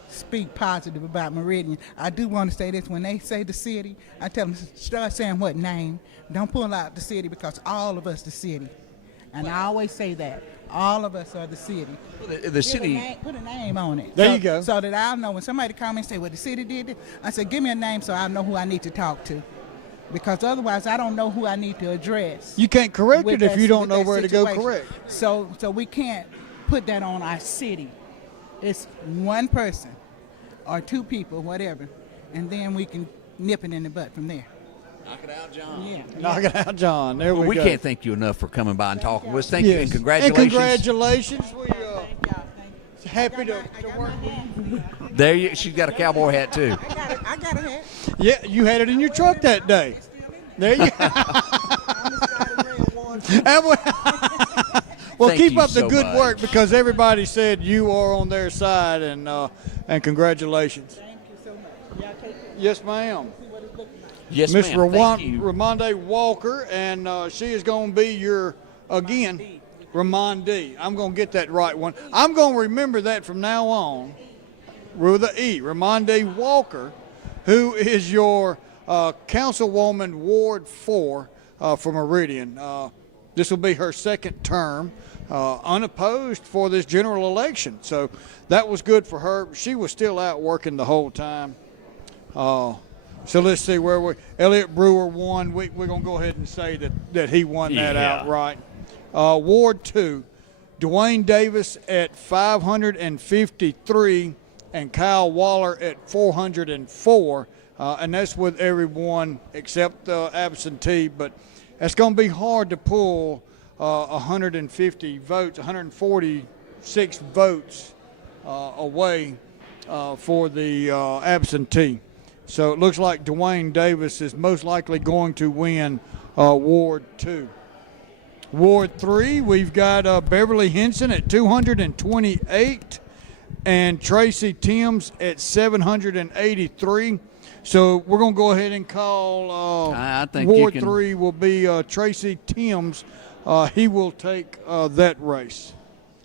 speak positive about Merdian. I do want to say this: when they say the city, I tell them start saying what name. Don't pull out the city because all of us the city, and I always say that all of us are the city. The city. Put a name on it. There you go. So that I'll know when somebody call me and say, "Well, the city did it." I say, "Give me a name so I know who I need to talk to." Because otherwise, I don't know who I need to address. You can't correct it if you don't know where to go correct. So we can't put that on our city. It's one person or two people, whatever, and then we can nip it in the butt from there. Knock it out, John. Yeah. Knock it out, John. There we go. We can't thank you enough for coming by and talking with us. Thank you and congratulations. And congratulations. We happy to work with you. She's got a cowboy hat too. I got a hat. Yeah, you had it in your truck that day. There you go. Well, keep up the good work because everybody said you are on their side, and congratulations. Thank you so much. Y'all take care. Yes, ma'am. See what it's looking like. Yes, Miss ma'am. Thank you. Ramonde Walker, and she is going to be your, again, Ramonde. I'm going to get that right one. I'm going to remember that from now on with the E. Ramonde Walker, who is your Councilwoman Ward 4 for Merdian. This will be her second term, unopposed for this general election. So that was good for her. She was still out working the whole time. So let's see where Elliott Brewer won. We're going to go ahead and say that he won that outright. Ward 2, Dwayne Davis at 553 and Kyle Waller at 404. and that's with everyone except absentee. But it's going to be hard to pull 150 votes, 146 votes away for the absentee. So it looks like Dwayne Davis is most likely going to win Ward 2. Ward 3, we've got Beverly Henson at 228 and Tracy Timms at 783. So we're going to go ahead and call I think Ward 3 will be Tracy Timms. He will take that race.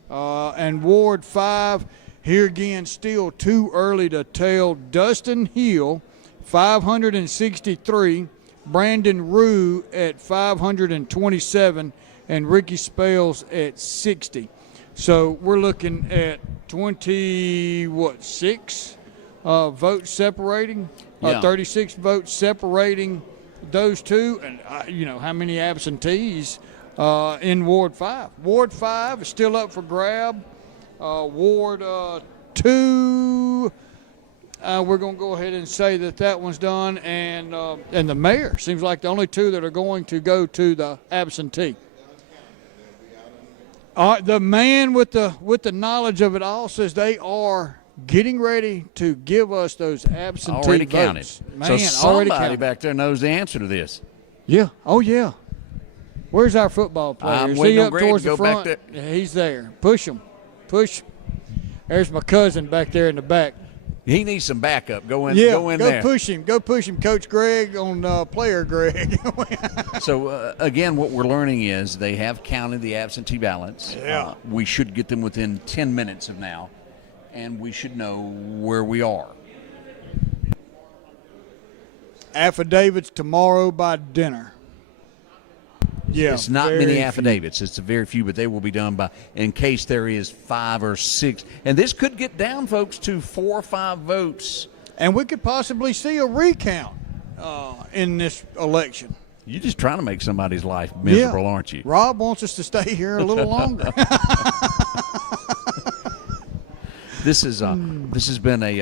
And Ward 5, here again, still too early to tell. Dustin Hill, 563. Brandon Rue at 527. And Ricky Spells at 60. So we're looking at 6 votes separating, 36 votes separating those two, and how many absentees in Ward 5. Ward 5 is still up for grab. Ward 2, we're going to go ahead and say that one's done, and the mayor seems like the only two that are going to go to the absentee. The man with the knowledge of it all says they are getting ready to give us those absentee already votes. Counted. Man, So already somebody counted. back there knows the answer to this. Yeah. Oh, yeah. Where's our football player? I'm Is waiting he on up Greg to towards the go back front? Yeah, he's there. Push him. Push. There's my cousin back there in the back. He needs some backup. Go in Go there. push him. Go push him, Coach Greg, on player Greg. So, again, what we're learning is they have counted the absentee ballots. Yeah. We should get them within 10 minutes of now, and we should know where we are. Affidavits tomorrow by dinner. Yeah, It's not very many few. affidavits. It's a very few, but they will be done by in case there is 5 or 6. And this could get down, folks, to 4 or 5 votes. And we could possibly see a recount in this election. You're just trying to make somebody's life miserable, aren't you? Rob wants us to stay here a little longer. This has been a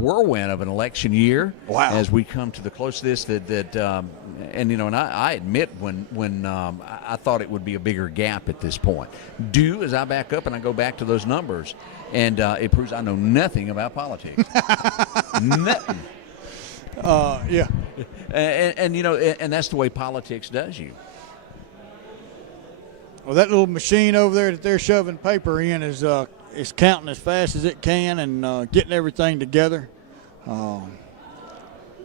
whirlwind of an election year. Wow. As we come to the close of this, and I admit when I thought it would be a bigger gap at this point. As I back up and I go back to those numbers, and it proves I know nothing about politics. Nothing. Yeah. And that's the way politics does you. Well, that little machine over there that they're shoving paper in is counting as fast as it can and getting everything together.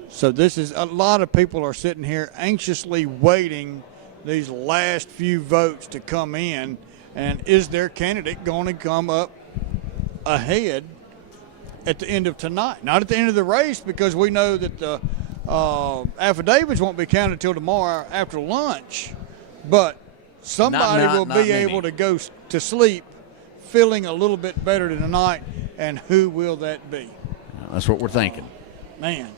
So this is a lot of people are sitting here anxiously waiting these last few votes to come in, and is their candidate going to come up ahead at the end of tonight? Not at the end of the race, because we know that the affidavits won't be counted until tomorrow after lunch, but somebody will be able to go to sleep feeling a little bit better tonight, and who will that be? That's what we're thinking. Man.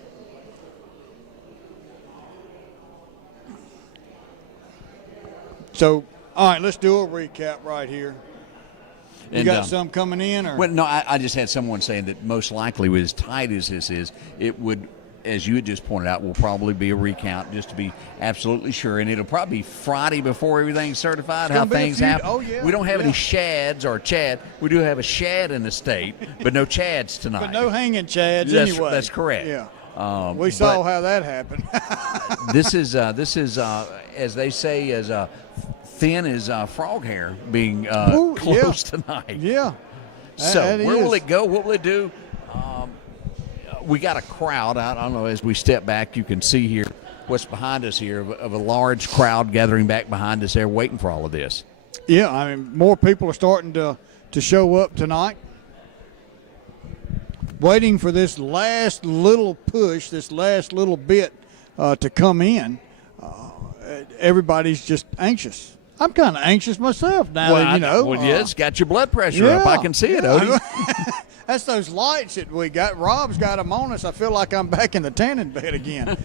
So, all right, let's do a recap right here. You got some coming in? Or? Well, no, I just had someone saying that most likely, with as tight as this is, it would, as you had just pointed out, will probably be a recount just to be absolutely sure. And it'll probably be Friday before everything's certified, how things happen. Oh, yeah. We don't have any shads or Chad. We do have a shad in the state, but no Chads tonight. But no hanging Chads anyway. That's correct. Yeah. We saw how that happened. This is as they say, as thin as frog hair being close tonight. Yeah. So that where will is. it go? What will it do? We got a crowd. I don't know. As we step back, you can see here what's behind us here of a large crowd gathering back behind us there, waiting for all of this. Yeah, I mean, more people are starting to show up tonight. Waiting for this last little push, this last little bit to come in. Everybody's just anxious. I'm kind of anxious myself now. Well, yeah, it's got your blood pressure up. I can see it, Odie. That's those lights that we got. Rob's got them on us. I feel like I'm back in the tanning bed again.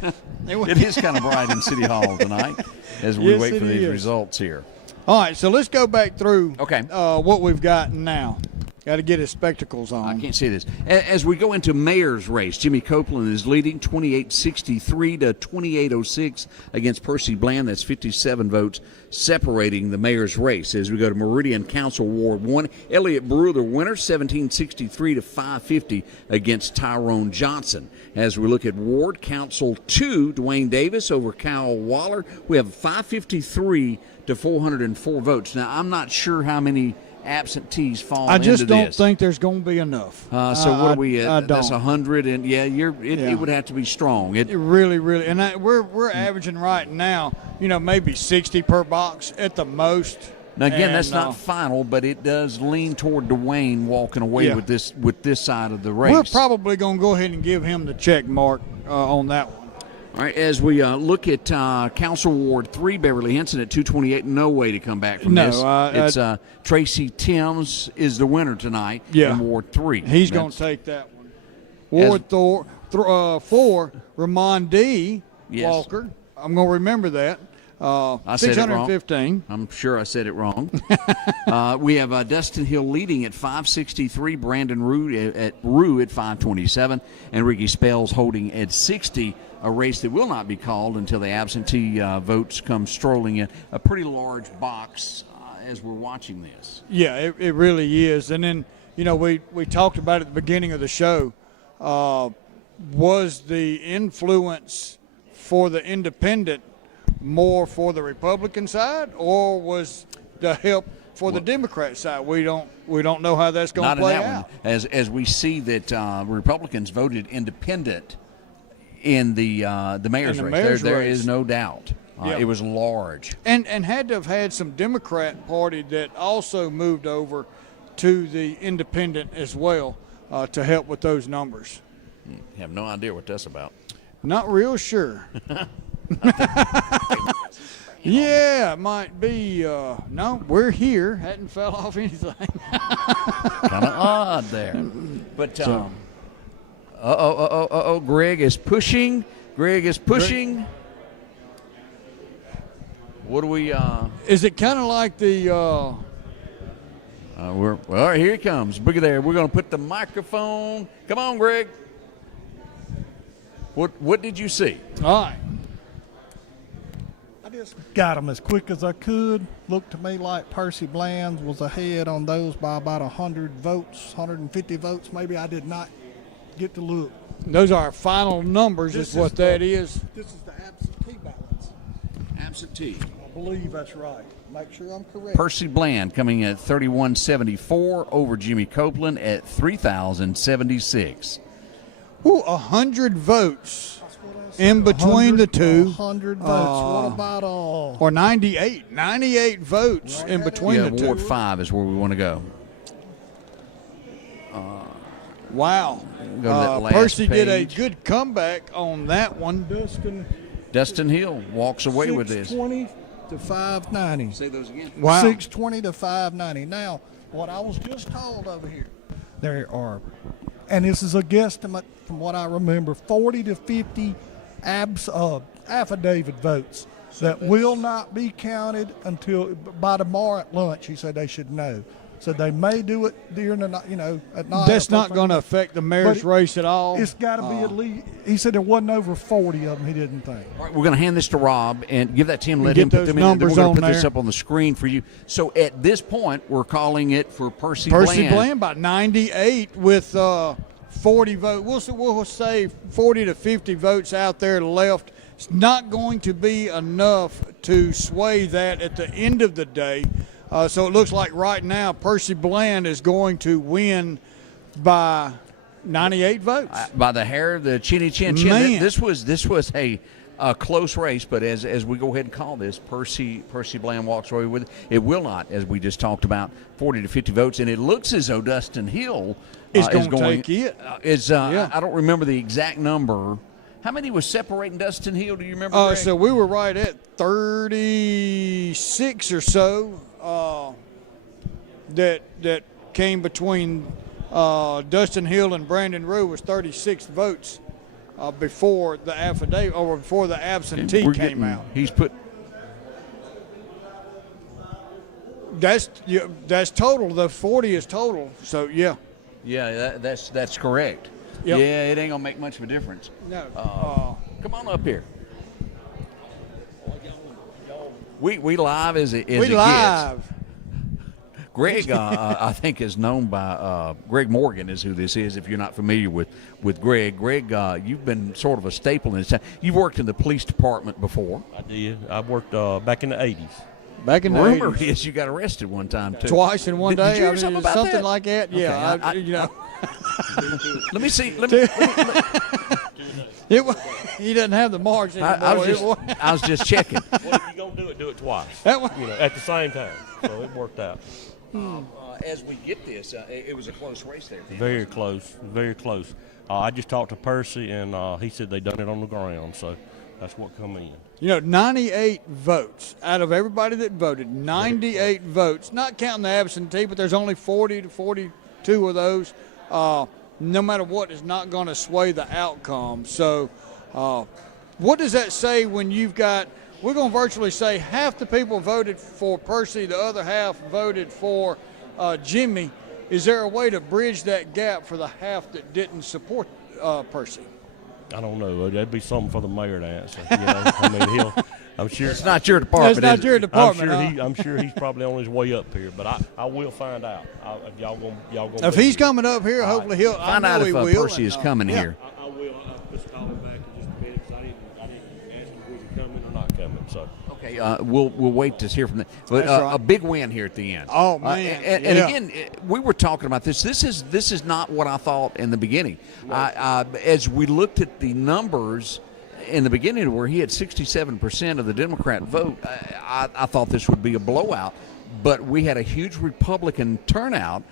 It is kind of bright in City Hall tonight as we Yes, wait for it these is. results here. All right, so let's go back through Okay. what we've got now. Got to get his spectacles on. I can't say this. As we go into mayor's race, Jimmy Copeland is leading 2863 to 2806 against Percy Bland. That's 57 votes separating the mayor's race. As we go to Merdian Council Ward 1, Elliott Brewer, the winner, 1763 to 550 against Tyrone Johnson. As we look at Ward Council 2, Dwayne Davis over Kyle Waller, we have 553 to 404 votes. Now, I'm not sure how many absentees fall I just into don't this. think there's going to be enough. So what are we at? I don't. That's 100, and it would have to be strong. It really, and we're averaging right now, maybe 60 per box at the most. Now again, And, that's not final, but it does lean toward Dwayne walking away with this side of the race. We're probably going to go ahead and give him the check mark on that one. All right, as we look at Council Ward 3, Beverly Henson at 228, no way to come back from this. It's Tracy Timms is the winner tonight in Ward 3. He's going to take that one. Ward 4, Ramon D. Walker. I'm going to remember that. I said 615. I'm sure I said it wrong. We have Dustin Hill leading at 563, Brandon Rue at 527, and Ricky Spells holding at 60. A race that will not be called until the absentee votes come strolling in. A pretty large box as we're watching this. Yeah, it really is. And then, we talked about at the beginning of the show, was the influence for the independent more for the Republican side, or was the help for the Democrat side? We don't know how that's going to play out. One. As we see that Republicans voted independent in the mayor's race. There is no doubt. It was large. And had to have had some Democrat party that also moved over to the independent as well to help with those numbers. Have no idea what that's about. Not real sure. Yeah, it might be. No, we're here. Hadn't fell off anything. Kind of odd there. But Greg is pushing. What do we? Is it kind of like the? Here he comes. Look at there. We're going to put the microphone. Come on, Greg. What did you see? All right. I just got them as quick as I could. Looked to me like Percy Bland was ahead on those by about 100 votes, 150 votes. Maybe I did not get to look. Those are our final numbers. Is what that is. This is the absentee ballots. Absentee. I believe that's right. Make sure I'm correct. Percy Bland coming in at 3174 over Jimmy Copeland at 3,076. 100 votes in between the two. 100 votes. What about or 98? 98 votes in between the two. Ward 5 is where we want to go. Wow. Go to that last Percy did a page. good comeback on that one. Dustin Hill walks away with this. 620 to 590. Say those again. Wow. 620 to 590. Now, what I was just told over here, there are, and this is a guesstimate from what I remember, 40 to 50 affidavit votes that will not be counted until by tomorrow at lunch. He said they should know. So they may do it during the night, at night. That's not going to affect the mayor's race at all. It's got to be at least. He said there wasn't over 40 of them. He didn't think. All right, we're going to hand this to Rob and give that to him. Let Get him put those them in. Then we're numbers going on to put this there. up on the screen for you. So at this point, we're calling it for Percy Bland about 98 with 40 votes. We'll say 40 to 50 votes out there left. It's not going to be enough to sway that at the end of the day. So it looks like right now Percy Bland is going to win by 98 votes. By the hair of the chinny chin. Man. This was a close race, but as we go ahead and call this, Percy Bland walks away with it. It will not, as we just talked about, 40 to 50 votes, and it looks as though Dustin Hill is going to take it. I don't remember the exact number. How many was separating Dustin Hill? Do you remember? Greg? So we were right at 36 or so that came between Dustin Hill and Brandon Rue was 36 votes before the affidavit or before the absentee came out. That's total. The 40 is total. So yeah. Yeah, that's correct. Yep. Yeah, it ain't gonna make much of a difference. No. Come on up here. We live as it we gets. live. Greg, I think, is known by Greg Morgan is who this is. If you're not familiar with Greg, you've been sort of a staple in this town. You've worked in the police department before. I did. I worked back in the 80s. Back in the Rumor 80s. is you got arrested one time too. Twice in one day. Did you hear something about something that? like that. Okay, Yeah. you know. Let me see. He doesn't have the marks anymore. I was just checking. Well, if you're going to do it twice. At the same time. So it worked out. As we get this, it was a close race there. Very close. Very close. I just talked to Percy, and he said they done it on the ground. So that's what come in. 98 votes out of everybody that voted. 98 votes, not counting the absentee, but there's only 40 to 42 of those. No matter what, is not going to sway the outcome. So what does that say when you've got, we're going to virtually say half the people voted for Percy, the other half voted for Jimmy. Is there a way to bridge that gap for the half that didn't support Percy? I don't know. That'd be something for the mayor to answer. I mean, I'm sure it's not your department. That's not your department. I'm sure he's probably on his way up here, but I will find out. If y'all gonna. If he's coming up here, hopefully he'll. Find I out know if he will, Percy is coming here. I will. I'll just call him back in just a minute because I didn't ask him if he's coming or not coming. So. Okay, we'll wait to hear from them. But right. a big win here at the end. Oh man! And again, we were talking about this. This is not what I thought in the beginning. As we looked at the numbers in the beginning, where he had 67% of the Democrat vote, I thought this would be a blowout. But we had a huge Republican turnout,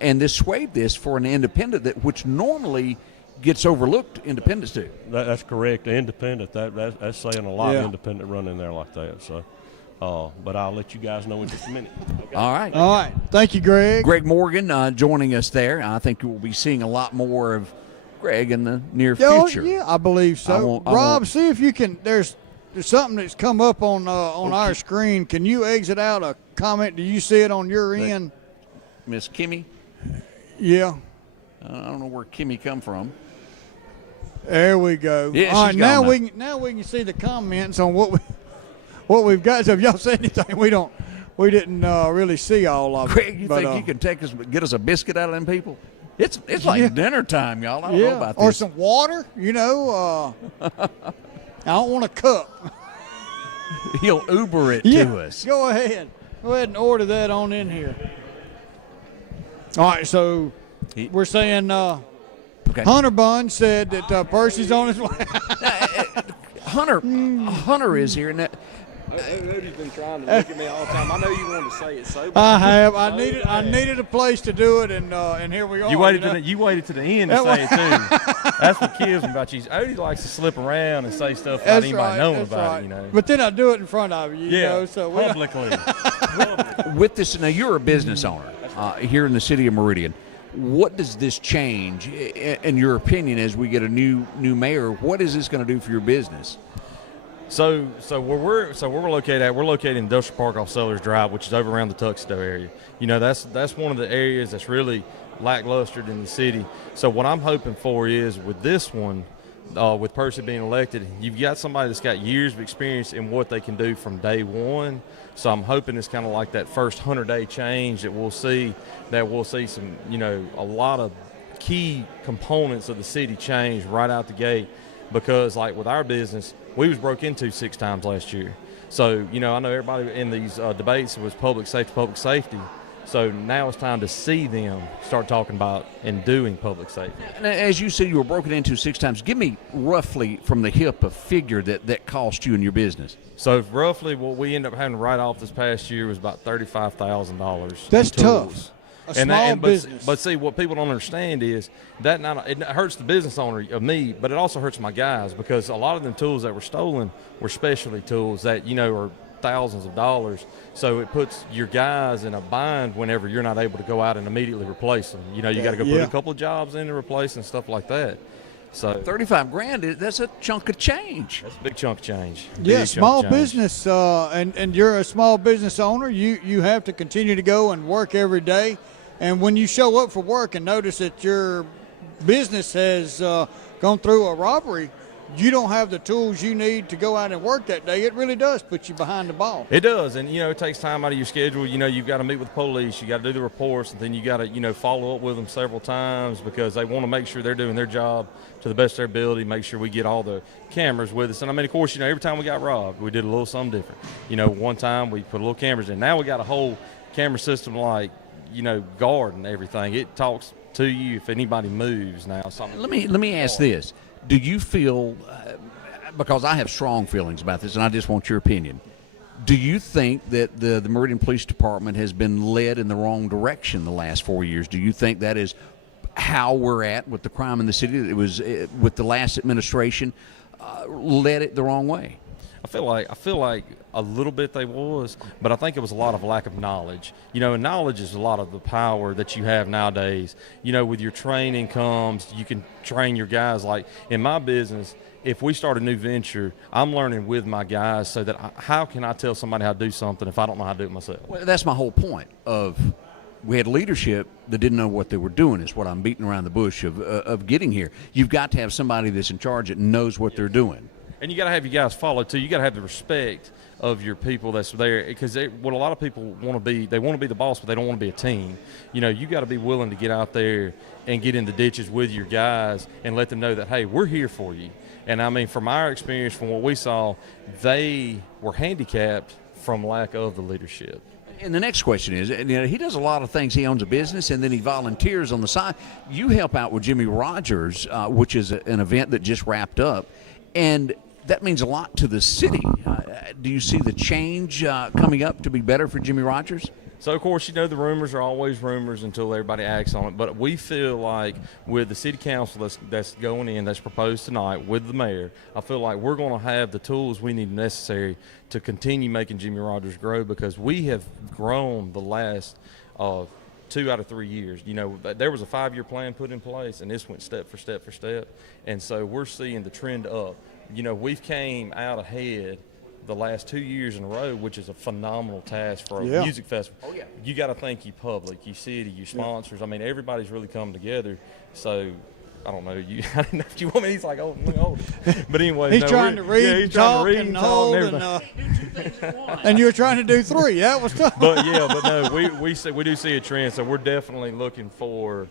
and this swayed this for an independent which normally gets overlooked. Independents do. That's correct. The independent, that's saying a lot of independent run in there like that. So, but I'll let you guys know in just a minute. Okay? All right. All right. Thank you, Greg. Greg Morgan joining us there. I think we'll be seeing a lot more of Greg in the near future. Yeah, I believe so. Rob, see if you can. There's something that's come up on our screen. Can you exit out a comment? Do you see it on your end? Miss Kimmy? Yeah. I don't know where Kimmy come from. There we go. Yeah, all right, she's now gone we can see the comments on what we've got. So if y'all say anything, we didn't really see all of it. Greg, you think you can get us a biscuit out of them people? It's like dinner time, y'all. I don't know about this. Or some water, I don't want a cup. He'll Uber it to us. Go ahead and order that on in here. All right, so we're saying Hunter Bunn said that Percy's on his way. Hunter is here. And Odie's been trying to look at me all the time. I know you wanted to say it so I have. I needed a place to do it, and here we are. You waited to the end to say it too. That's what kills me about you. Odie likes to slip around and say stuff without anybody knowing about it. But then I do it in front of you. So publicly. With this, now you're a business owner here in the city of Merdian. What does this change, in your opinion, as we get a new mayor? What is this going to do for your business? So where we're located at, we're located in Industrial Park off Sellers Drive, which is over around the Tuxedo area. That's one of the areas that's really lackluster in the city. So what I'm hoping for is with this one, with Percy being elected, you've got somebody that's got years of experience in what they can do from day one. So I'm hoping it's kind of like that first 100-day change that we'll see some, a lot of key components of the city change right out the gate. Because like with our business, we was broke into 6 times last year. So, I know everybody in these debates was public safety. So now it's time to see them start talking about and doing public safety. And as you said, you were broken into 6 times. Give me roughly from the hip a figure that cost you in your business. So roughly what we ended up having to write off this past year was about $35,000. That's tough. Business. But see, what people don't understand is that it hurts the business owner of me, but it also hurts my guys because a lot of them tools that were stolen were specialty tools that, are thousands of dollars. So it puts your guys in a bind whenever you're not able to go out and immediately replace them. You got to go put a couple of jobs in to replace and stuff like that. So 35 grand, that's a chunk of change. that's a big chunk of change. Yeah, Big chunk small of change. business, and you're a small business owner. You have to continue to go and work every day. And when you show up for work and notice that your business has gone through a robbery, you don't have the tools you need to go out and work that day. It really does put you behind the ball. It does, and it takes time out of your schedule. You've got to meet with police, you got to do the reports, and then you got to follow up with them several times because they want to make sure they're doing their job to the best of their ability. Make sure we get all the cameras with us, and I mean, of course, every time we got robbed, we did a little something different. One time we put a little cameras in. Now we got a whole camera system like guard and everything. It talks to you if anybody moves now. Something. Let me ask this. Do you feel, because I have strong feelings about this, and I just want your opinion, do you think that the Meridian Police Department has been led in the wrong direction the last 4 years? Do you think that is how we're at with the crime in the city? That it was with the last administration led it the wrong way? I feel like a little bit they was, but I think it was a lot of lack of knowledge. And knowledge is a lot of the power that you have nowadays. With your training comes, you can train your guys. Like in my business, if we start a new venture, I'm learning with my guys so that how can I tell somebody how to do something if I don't know how to do it myself? Well, that's my whole point of we had leadership that didn't know what they were doing is what I'm beating around the bush of getting here. You've got to have somebody that's in charge that knows what they're doing. And you got to have your guys follow too. You got to have the respect of your people that's there, because what a lot of people want to be, they want to be the boss, but they don't want to be a team. You got to be willing to get out there and get in the ditches with your guys and let them know that, hey, we're here for you. And I mean, from our experience, from what we saw, they were handicapped from lack of the leadership. And the next question is, he does a lot of things. He owns a business, and then he volunteers on the side. You help out with Jimmy Rogers, which is an event that just wrapped up, and that means a lot to the city. Do you see the change coming up to be better for Jimmy Rogers? So, of course, the rumors are always rumors until everybody acts on it. But we feel like with the city council that's going in, that's proposed tonight with the mayor, I feel like we're going to have the tools we need necessary to continue making Jimmy Rogers grow, because we have grown the last 2 out of 3 years. There was a 5-year plan put in place, and this went step for step for step. And so we're seeing the trend up. We've came out ahead the last 2 years in a row, which is a phenomenal task for a music festival. Oh, yeah. You got to thank your public, your city, your sponsors. Yeah. I mean, everybody's really come together. So, I don't know. I didn't know if you want me. He's like, oh, but anyway. He's trying to read, talk, and hold, and you were trying to do 3. That was tough. But no, we do see a trend. So we're definitely looking for.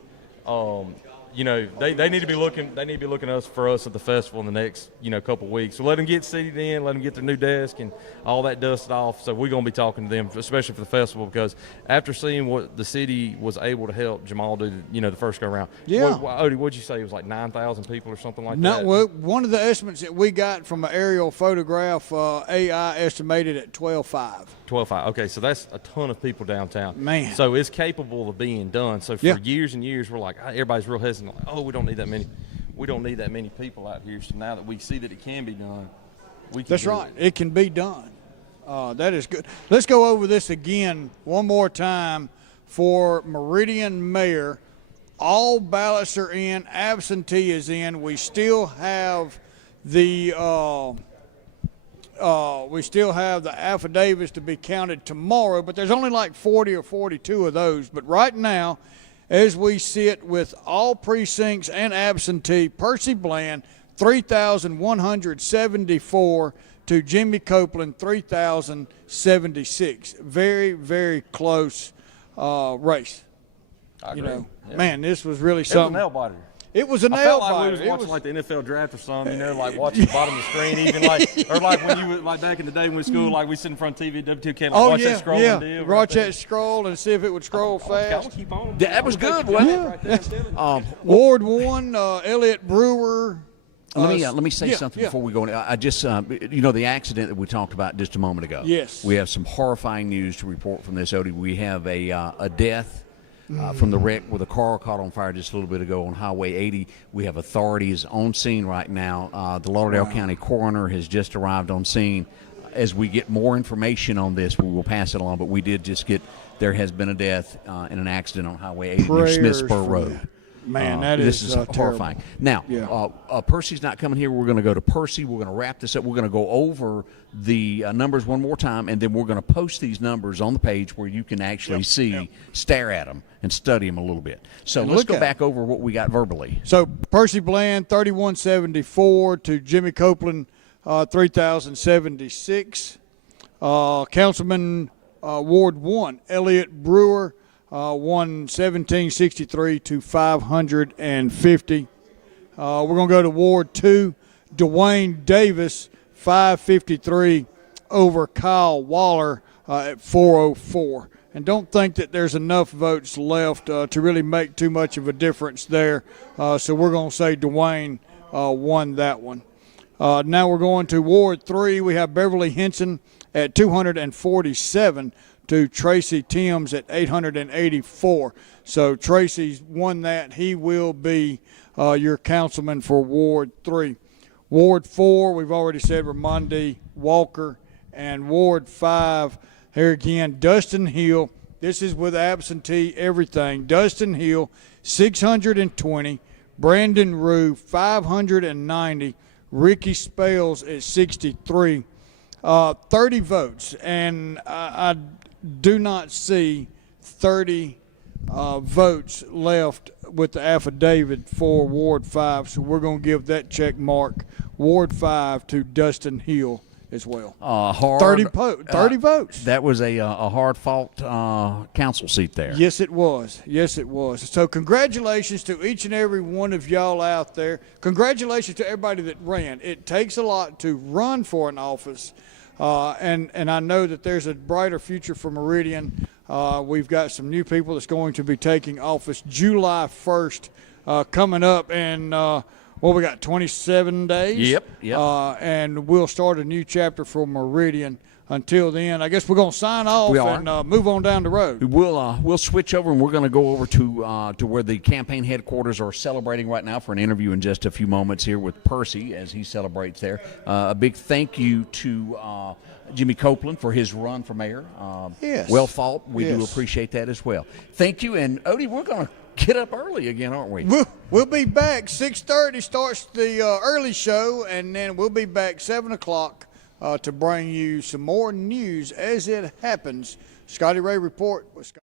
They need to be looking. They need to be looking for us at the festival in the next couple of weeks. So let them get seated in, let them get their new desk and all that dusted off. So we're going to be talking to them, especially for the festival, because after seeing what the city was able to help Jamal do, the first go around. Yeah. Odie, what'd you say? It was like 9,000 people or something like that. No, well, one of the estimates that we got from an aerial photograph, AI estimated at 12.5. 12.5. Okay, so that's a ton of people downtown. Man. So it's capable of being done. So for years and years, we're like, everybody's real hesitant. Like, oh, we don't need that many. We don't need that many people out here. So now that we see that it can be done, we can. That's right. It can be done. That is good. Let's go over this again one more time for Meridian Mayor. All ballots are in. Absentee is in. We still have the affidavits to be counted tomorrow, but there's only like 40 or 42 of those. But right now, as we sit with all precincts and absentee, Percy Bland, 3,174 to Jimmy Copeland, 3,076. Very, very close race. I agree. Man, this was really something. It was a nail biter. It was a nail I felt like biter. we was watching like the NFL draft or something, like watching the bottom of the screen, even or like when you were like back in the day when we were school, like we sit in front of TV, W2K, watch that scroll deal. Watch that scroll and see if it would scroll fast. Keep on. That was good, wasn't it? Ward 1, Elliott Brewer. Let me say something before we go in. I just, the accident that we talked about just a moment ago. Yes. We have some horrifying news to report from this, Odie. We have a death from the wreck with a car caught on fire just a little bit ago on Highway 80. We have authorities on scene right now. The Lauderdale County coroner has just arrived on scene. As we get more information on this, we will pass it along. But we did just get, there has been a death in an accident on Highway 80 near Smith Spur Road. Man, that this is, is terrible. horrifying. Now, Yeah. Percy's not coming here. We're going to go to Percy. We're going to wrap this up. We're going to go over the numbers one more time, and then we're going to post these numbers on the page where you can actually stare at them and study them a little bit. So let's go back over what we got verbally. So Percy Bland, 3174 to Jimmy Copeland, 3,076. Councilman Ward 1, Elliott Brewer, 11763 to 550. We're going to go to Ward 2, Dwayne Davis, 553 over Kyle Waller at 404. And don't think that there's enough votes left to really make too much of a difference there. So we're going to say Dwayne won that one. Now we're going to Ward 3. We have Beverly Henson at 247 to Tracy Timms at 884. So Tracy's won that. He will be your councilman for Ward 3. Ward 4, we've already said Ramondi Walker. And Ward 5, here again, Dustin Hill. This is with absentee everything. Dustin Hill, 620. Brandon Rue, 590. Ricky Spells at 63. 30 votes. And I do not see 30 votes left with the affidavit for Ward 5. So we're going to give that check mark, Ward 5, to Dustin Hill as well. 30 votes. That was a hard-fought council seat there. Yes, it was. Yes, it was. So congratulations to each and every one of y'all out there. Congratulations to everybody that ran. It takes a lot to run for an office, and I know that there's a brighter future for Meridian. We've got some new people that's going to be taking office July 1st coming up, and we got 27 days. Yep. And we'll start a new chapter for Meridian. Until then, I guess we're going to sign off and move on down the road. We'll switch over, and we're going to go over to where the campaign headquarters are celebrating right now for an interview in just a few moments here with Percy as he celebrates there. A big thank you to Jimmy Copeland for his run for mayor. Yes. Well fought. We do appreciate that as well. Thank you. And, Odie, we're going to get up early again, aren't we? We'll be back. 6:30 starts the early show, and then we'll be back 7 o'clock to bring you some more news as it happens. Scotty Ray Report with Scotty.